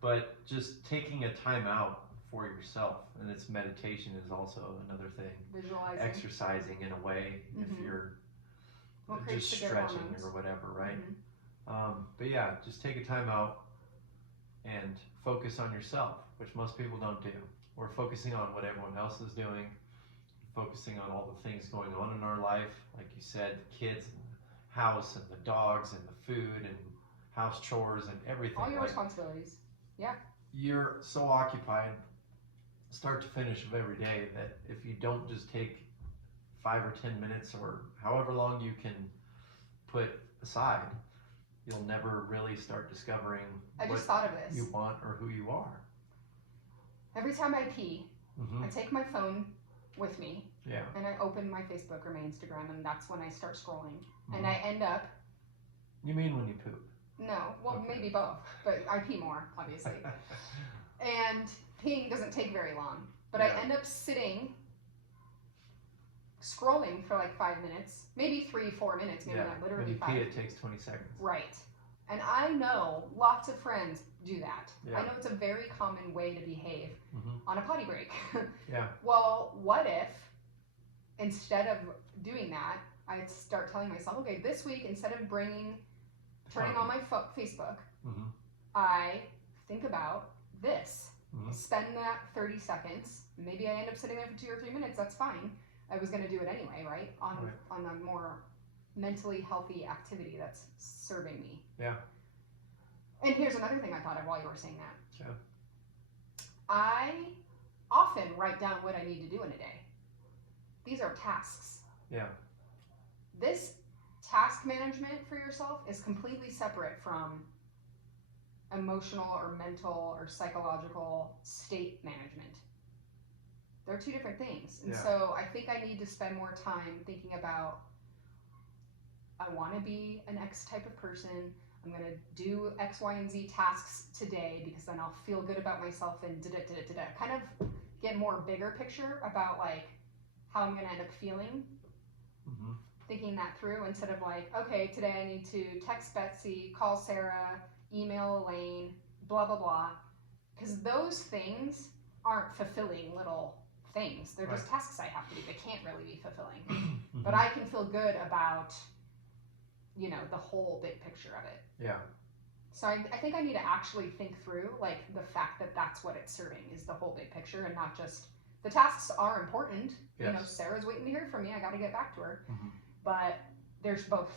But just taking a time out for yourself. And it's meditation is also another thing. Visualizing. Exercising in a way, if you're just stretching or whatever, right? But yeah, just take a time out and focus on yourself, which most people don't do. We're focusing on what everyone else is doing, focusing on all the things going on in our life, like you said, the kids and the house and the dogs and the food and house chores and everything. All your responsibilities. Yeah. You're so occupied, start to finish of every day, that if you don't just take 5 or 10 minutes or however long you can put aside, you'll never really start discovering what you want or who you are. Every time I pee, I take my phone with me, and I open my Facebook or my Instagram, and that's when I start scrolling. And I end up... You mean when you poop? No, well, maybe both, but I pee more, obviously. And peeing doesn't take very long, but I end up sitting, scrolling for like 5 minutes, maybe 3-4 minutes, maybe not literally when 5. When you pee, it takes 20 seconds. Right. And I know lots of friends do that. Yeah. I know it's a very common way to behave on a potty break. Yeah. Well, what if instead of doing that, I start telling myself, okay, this week, instead of turning on my Facebook, I think about this. Spend that 30 seconds. Maybe I end up sitting there for 2 or 3 minutes. That's fine. I was going to do it anyway, right? On a more mentally healthy activity that's serving me. Yeah. And here's another thing I thought of while you were saying that. Yeah. I often write down what I need to do in a day. These are tasks. Yeah. This task management for yourself is completely separate from emotional or mental or psychological state management. They're two different things. And so I think I need to spend more time thinking about, I want to be an X type of person. I'm going to do X, Y, and Z tasks today because then I'll feel good about myself and kind of get more bigger picture about like how I'm going to end up feeling. Thinking that through instead of like, okay, today I need to text Betsy, call Sarah, email Elaine, blah, blah, blah. Because those things aren't fulfilling little things. They're just tasks I have to do. They can't really be fulfilling. But I can feel good about, you know, the whole big picture of it. Yeah. So I think I need to actually think through like the fact that that's what it's serving is the whole big picture and not just, the tasks are important. Yes. You know, Sarah's waiting to hear from me. I got to get back to her. But there's both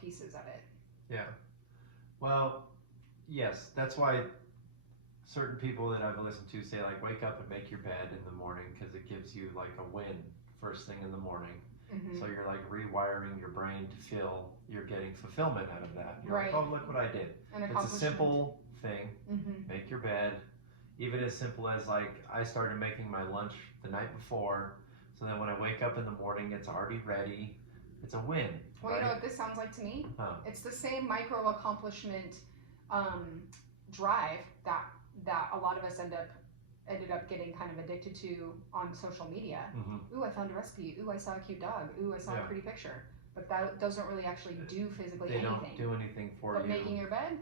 pieces of it. Yeah. Well, yes, that's why certain people that I've listened to say like wake up and make your bed in the morning because it gives you like a win first thing in the morning. So you're like rewiring your brain to feel you're getting fulfillment out of that. You're like, oh, look what I did. It's a simple thing. Make your bed. Even as simple as like I started making my lunch the night before, so then when I wake up in the morning, it's already ready. It's a win. Well, you know what this sounds like to me? It's the same micro accomplishment drive that a lot of us ended up getting kind of addicted to on social media. Ooh, I found a recipe. Ooh, I saw a cute dog. Ooh, I saw a pretty picture. But that doesn't really actually do physically anything. They don't do anything for you. But making your bed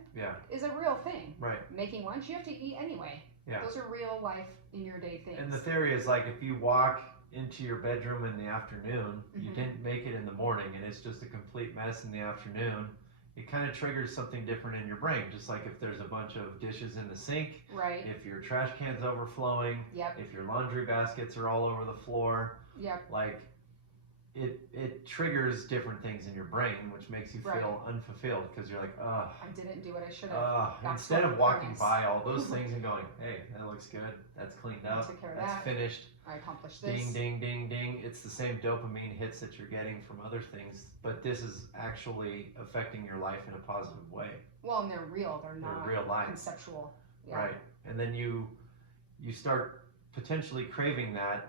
is a real thing. Right. Making lunch, you have to eat anyway. Yeah. Those are real life in your day things. And the theory is like if you walk into your bedroom in the afternoon, you didn't make it in the morning and it's just a complete mess in the afternoon, it kind of triggers something different in your brain. Just like if there's a bunch of dishes in the sink, if your trash can's overflowing, if your laundry baskets are all over the floor, like it triggers different things in your brain, which makes you feel unfulfilled because you're like, ugh. I didn't do what I should have. Instead of walking by all those things and going, hey, that looks good, that's cleaned up, that's finished, I accomplished this. Ding, ding, ding, ding. It's the same dopamine hits that you're getting from other things, but this is actually affecting your life in a positive way. Well, and they're real. They're not real life. Conceptual. Yeah. Right. And then you start potentially craving that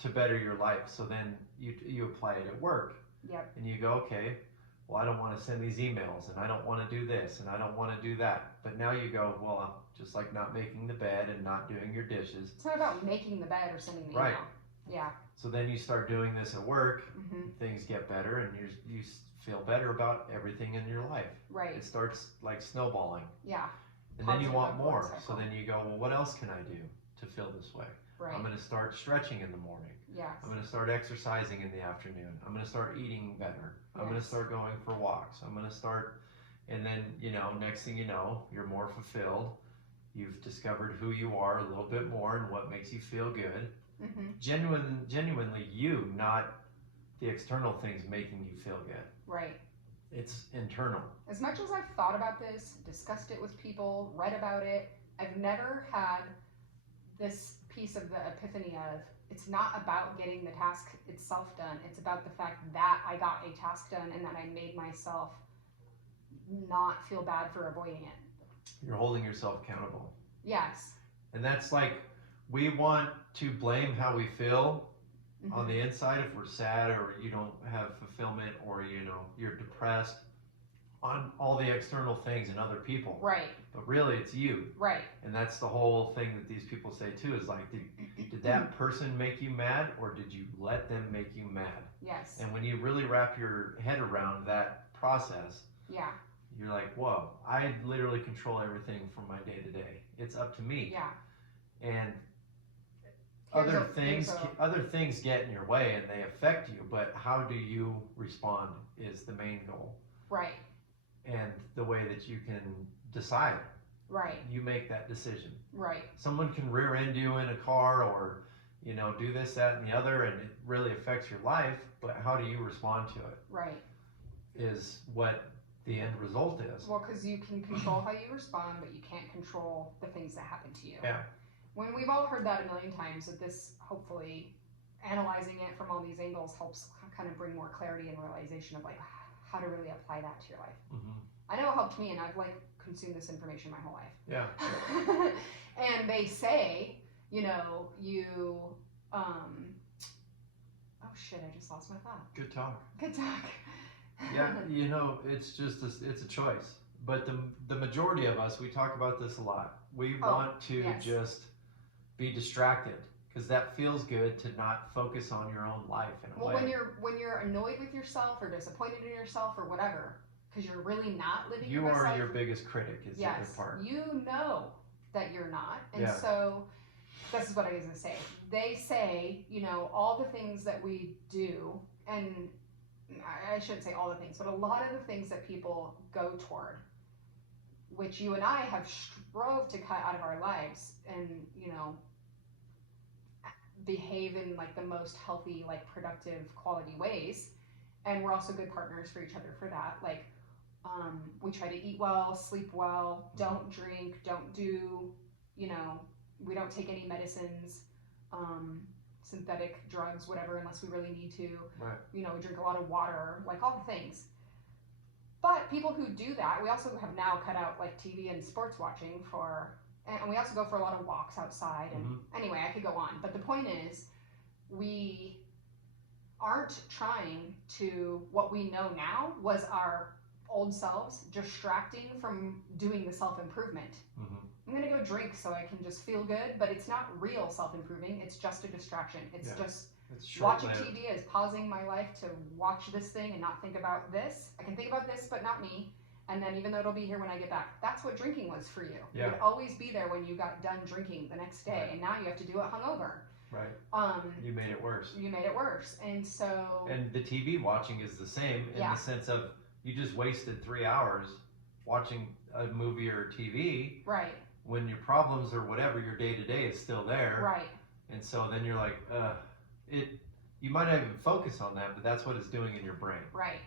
to better your life. So then you apply it at work. And you go, okay, well, I don't want to send these emails and I don't want to do this and I don't want to do that. But now you go, well, just like not making the bed and not doing your dishes. It's not about making the bed or sending the email. Yeah. So then you start doing this at work, things get better and you feel better about everything in your life. Right. It starts like snowballing. Yeah. And then you want more. So then you go, well, what else can I do to feel this way? Right. I'm going to start stretching in the morning. Yes. I'm going to start exercising in the afternoon. I'm going to start eating better. Yes. I'm going to start going for walks. I'm going to start, and then, next thing you know, you're more fulfilled. You've discovered who you are a little bit more and what makes you feel good. Mm-hmm. Genuinely you, not the external things making you feel good. Right. It's internal. As much as I've thought about this, discussed it with people, read about it, I've never had this piece of the epiphany of, it's not about getting the task itself done. It's about the fact that I got a task done and that I made myself not feel bad for avoiding it. You're holding yourself accountable. Yes. And that's like, we want to blame how we feel on the inside if we're sad or you don't have fulfillment or you're depressed on all the external things and other people. Right. But really it's you. Right. And that's the whole thing that these people say too, is like, did that person make you mad or did you let them make you mad? Yes. And when you really wrap your head around that process, yeah, you're like, whoa, I literally control everything from my day to day. It's up to me. Yeah. And other things get in your way and they affect you, but how do you respond is the main goal. Right. And the way that you can decide. Right. You make that decision. Right. Someone can rear end you in a car or, do this, that, and the other, and it really affects your life, but how do you respond to it? Right. Is what the end result is. Well, because you can control how you respond, but you can't control the things that happen to you. Yeah. When we've all heard that a million times, that this, hopefully, analyzing it from all these angles helps kind of bring more clarity and realization of like how to really apply that to your life. Mm-hmm. I know it helped me, and I've consumed this information my whole life. Yeah. And they say, oh shit, I just lost my thought. Good talk. Good talk. Yeah, it's just it's a choice. But the majority of us, we talk about this a lot. We want to just be distracted because that feels good to not focus on your own life in a way. Well, when you're annoyed with yourself or disappointed in yourself or whatever, because you're really not living your best life. You are your biggest critic is the other part. You know that you're not. And so this is what I was going to say. They say, all the things that we do, and I shouldn't say all the things, but a lot of the things that people go toward, which you and I have strove to cut out of our lives and, behave in the most healthy, productive, quality ways. And we're also good partners for each other for that. We try to eat well, sleep well, don't drink, don't do, we don't take any medicines, synthetic drugs, whatever, unless we really need to. Right. We drink a lot of water, all the things. But people who do that, we also have now cut out TV and sports watching and we also go for a lot of walks outside. And anyway, I could go on. But the point is, we aren't trying to, what we know now was our old selves distracting from doing the self-improvement. I'm going to go drink so I can just feel good, but it's not real self-improving. It's just a distraction. It's just watching TV is pausing my life to watch this thing and not think about this. I can think about this, but not me. And then even though it'll be here when I get back, that's what drinking was for you. Yeah. It would always be there when you got done drinking the next day. Right. And now you have to do it hungover. Right. You made it worse. You made it worse. And so... And the TV watching is the same in the sense of you just wasted 3 hours watching a movie or TV. Right. When your problems or whatever, your day-to-day is still there. Right. And so then you're like, you might not even focus on that, but that's what it's doing in your brain. Right.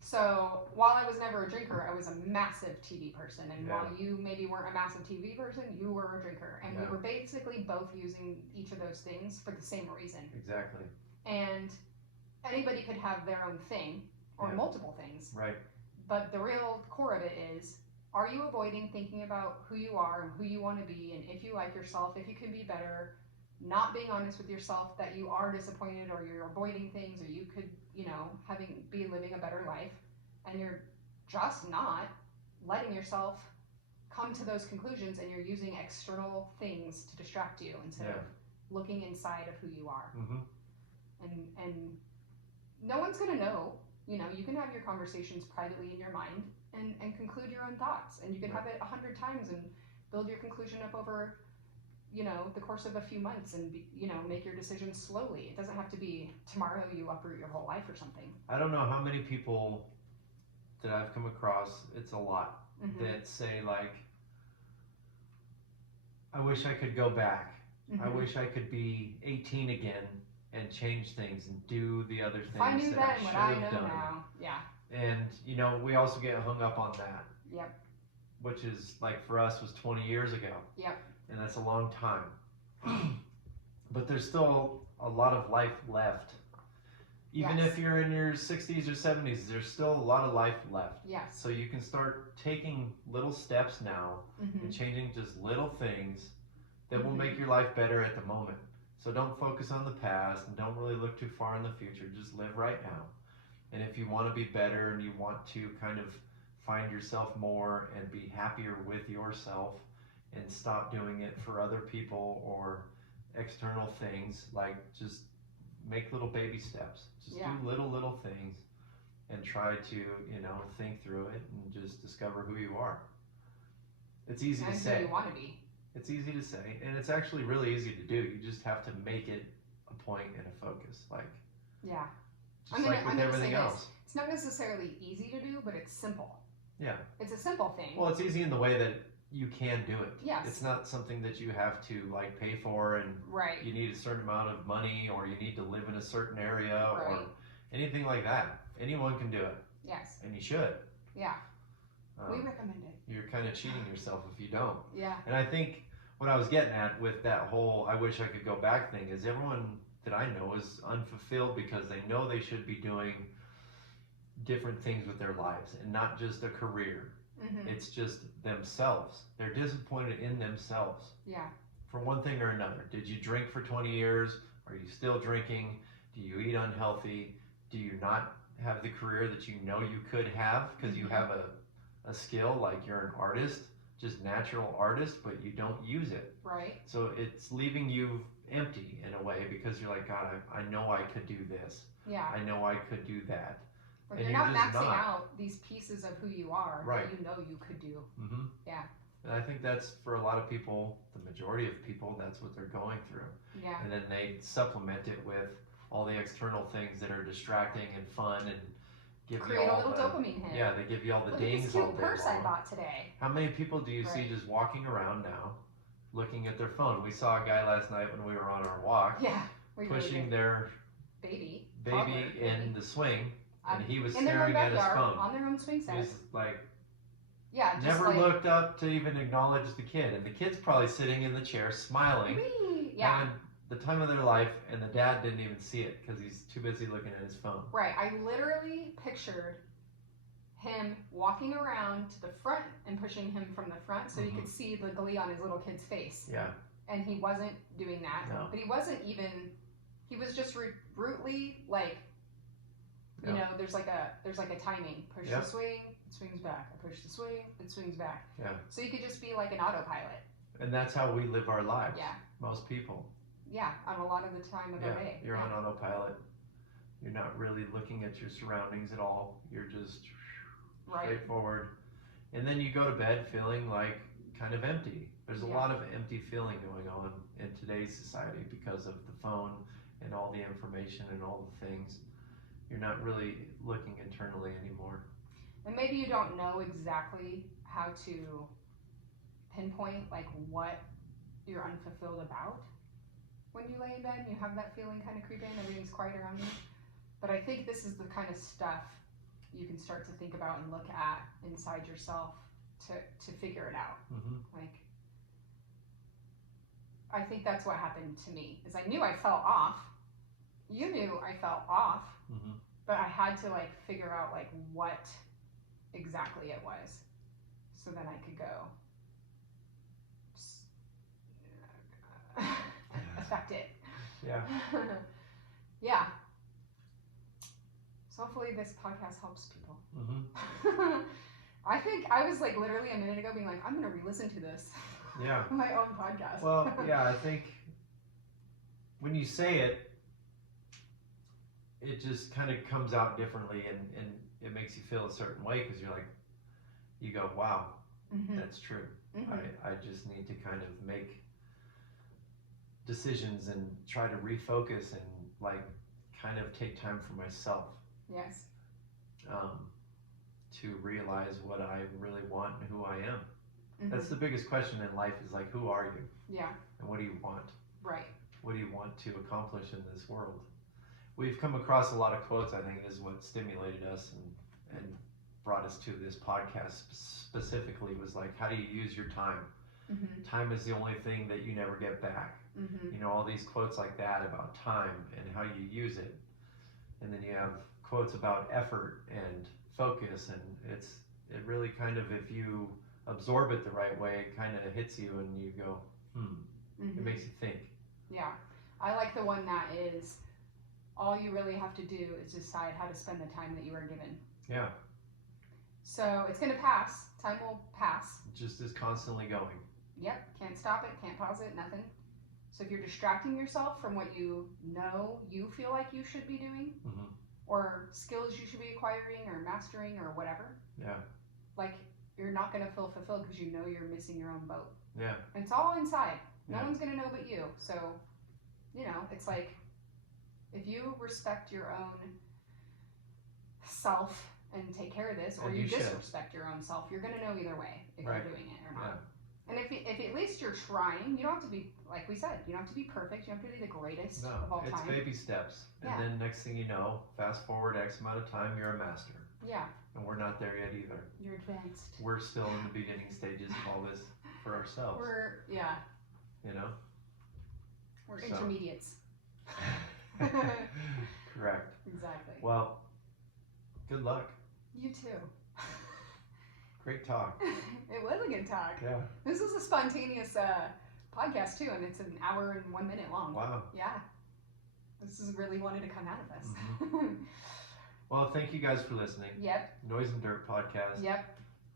So while I was never a drinker, I was a massive TV person. And while you maybe weren't a massive TV person, you were a drinker. And we were basically both using each of those things for the same reason. Exactly. And anybody could have their own thing or multiple things. Right. But the real core of it is, are you avoiding thinking about who you are and who you want to be and if you like yourself, if you can be better, not being honest with yourself that you are disappointed or you're avoiding things or you could, be living a better life, and you're just not letting yourself come to those conclusions and you're using external things to distract you instead of looking inside of who you are. And no one's going to know. You can have your conversations privately in your mind and conclude your own thoughts, and you can have it 100 times and build your conclusion up over, the course of a few months and, make your decisions slowly. It doesn't have to be tomorrow you uproot your whole life or something. I don't know how many people that I've come across, it's a lot, that say like, I wish I could go back. I wish I could be 18 again and change things and do the other things if I knew that that I what should I have know done. now. Yeah. And we also get hung up on that. Yep. Which is like for us was 20 years ago. Yep. And that's a long time. But there's still a lot of life left. Even if you're in your 60s or 70s, there's still a lot of life left. Yes. So you can start taking little steps now and changing just little things that will make your life better at the moment. So don't focus on the past and don't really look too far in the future. Just live right now. And if you want to be better and you want to kind of find yourself more and be happier with yourself and stop doing it for other people or external things, like just make little baby steps. Just do little things and try to, think through it and just discover who you are. It's easy to say. Who you want to be. It's easy to say, and it's actually really easy to do. You just have to make it a point and a focus, just like with everything else. It's not necessarily easy to do, but it's simple. Yeah. It's a simple thing. Well, it's easy in the way that you can do it. Yes. It's not something that you have to pay for and you need a certain amount of money or you need to live in a certain area or anything like that. Anyone can do it. Yes. And you should. Yeah. We recommend it. You're kind of cheating yourself if you don't. Yeah. And I think what I was getting at with that whole I wish I could go back thing is everyone that I know is unfulfilled because they know they should be doing different things with their lives and not just a career. It's just themselves. They're disappointed in themselves. Yeah. For one thing or another. Did you drink for 20 years? Are you still drinking? Do you eat unhealthy? Do you not have the career that you know you could have because you have a skill, like you're an artist, just natural artist, but you don't use it. Right. So it's leaving you empty in a way because you're like, God, I know I could do this. Yeah. I know I could do that. But you're not maxing out these pieces of who you are that you know you could do. Yeah. And I think that's for a lot of people, the majority of people, that's what they're going through. Yeah. And then they supplement it with all the external things that are distracting and fun and give create you all a little dopamine hit. Yeah, they give you all the Look dings at this cute all day purse long. I bought today. How many people do you see just walking around now, looking at their phone? We saw a guy last night when we were on our walk, pushing their baby in the swing, and he was staring at his phone on their own swing set. He's like, just never looked up to even acknowledge the kid, and the kid's probably sitting in the chair smiling, having the time of their life, and the dad didn't even see it because he's too busy looking at his phone. Right. I literally pictured him walking around to the front and pushing him from the front so you could see the glee on his little kid's face. Yeah. And he wasn't doing that. No. But he wasn't even, he was just rudely like, you know, there's like a timing. Push the swing, it swings back. I push the swing, it swings back. Yeah. So you could just be like an autopilot. And that's how we live our lives. Yeah. Most people. Yeah, on a lot of the time of the day. You're on autopilot. You're not really looking at your surroundings at all. You're just straightforward. And then you go to bed feeling like kind of empty. There's a lot of empty feeling going on in today's society because of the phone and all the information and all the things. You're not really looking internally anymore. And maybe you don't know exactly how to pinpoint like what you're unfulfilled about when you lay in bed and you have that feeling kind of creep in, everything's quiet around you. But I think this is the kind of stuff you can start to think about and look at inside yourself to figure it out. Like, I think that's what happened to me, is I knew I felt off. You knew I felt off, but I had to like figure out like what exactly it was so then I could go affect it. Yeah. Yeah. So hopefully this podcast helps people. I think I was like literally a minute ago being like, I'm gonna re-listen to this. Yeah. My own podcast. Well, yeah, I think when you say it, it just kind of comes out differently and it makes you feel a certain way because you're like, you go, wow, that's true. I just need to kind of make decisions and try to refocus and like kind of take time for myself. Yes. To realize what I really want and who I am. That's the biggest question in life is like, who are you? Yeah. And what do you want? Right. What do you want to accomplish in this world? We've come across a lot of quotes, I think, is what stimulated us and brought us to this podcast specifically was like, how do you use your time? Time is the only thing that you never get back. You know, all these quotes like that about time and how you use it. And then you have quotes about effort and focus, and it really kind of, if you absorb it the right way, it kind of hits you and you go, it makes you think. Yeah. I like the one that is, all you really have to do is decide how to spend the time that you are given. Yeah. So it's going to pass. Time will pass. It just is constantly going. Yep. Can't stop it. Can't pause it. Nothing. So if you're distracting yourself from what you know you feel like you should be doing, or skills you should be acquiring or mastering or whatever, like you're not going to feel fulfilled because you know you're missing your own boat. Yeah. And it's all inside. No one's going to know but you. So, you know, it's like if you respect your own self and take care of this, or you disrespect your own self, you're going to know either way if you're doing it or not. Yeah. And if at least you're trying, you don't have to be, like we said, you don't have to be perfect. You don't have to be the greatest of all time. It's baby steps. And then next thing you know, fast forward X amount of time, you're a master. Yeah. And we're not there yet either. You're advanced. We're still in the beginning stages of all this for ourselves. We're intermediates. Correct. Exactly. Well, good luck. You too. Great talk. It was a good talk. Yeah. This was a spontaneous podcast too, and it's an hour and 1 minute long. Wow. Yeah. This is really wanted to come out of us. Well, thank you guys for listening. Yep. Noise and Dirt podcast. Yep.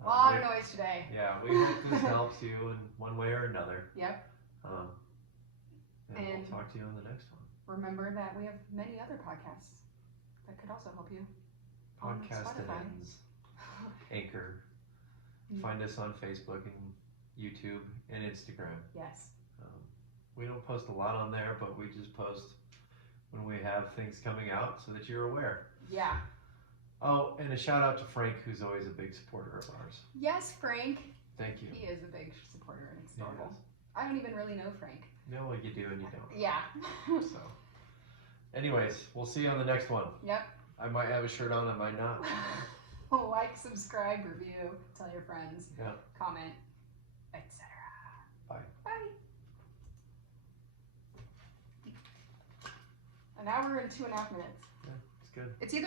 A lot of noise today. Yeah, we hope this helps you in one way or another. Yep. And we'll talk to you on the next one. Remember that we have many other podcasts that could also help you. Podcast ends. Anchor. Find us on Facebook and YouTube and Instagram. Yes. We don't post a lot on there, but we just post when we have things coming out so that you're aware. Yeah. Oh, and a shout out to Frank, who's always a big supporter of ours. Yes, Frank. Thank you. He is a big supporter, and it's normal. I don't even really know Frank. No, well, you do and you don't. Yeah. So, anyways, we'll see you on the next one. Yep. I might have a shirt on, I might not. Like, subscribe, review, tell your friends, comment, etc. Bye. Bye. An hour and 2.5 minutes. Yeah, it's good. It's either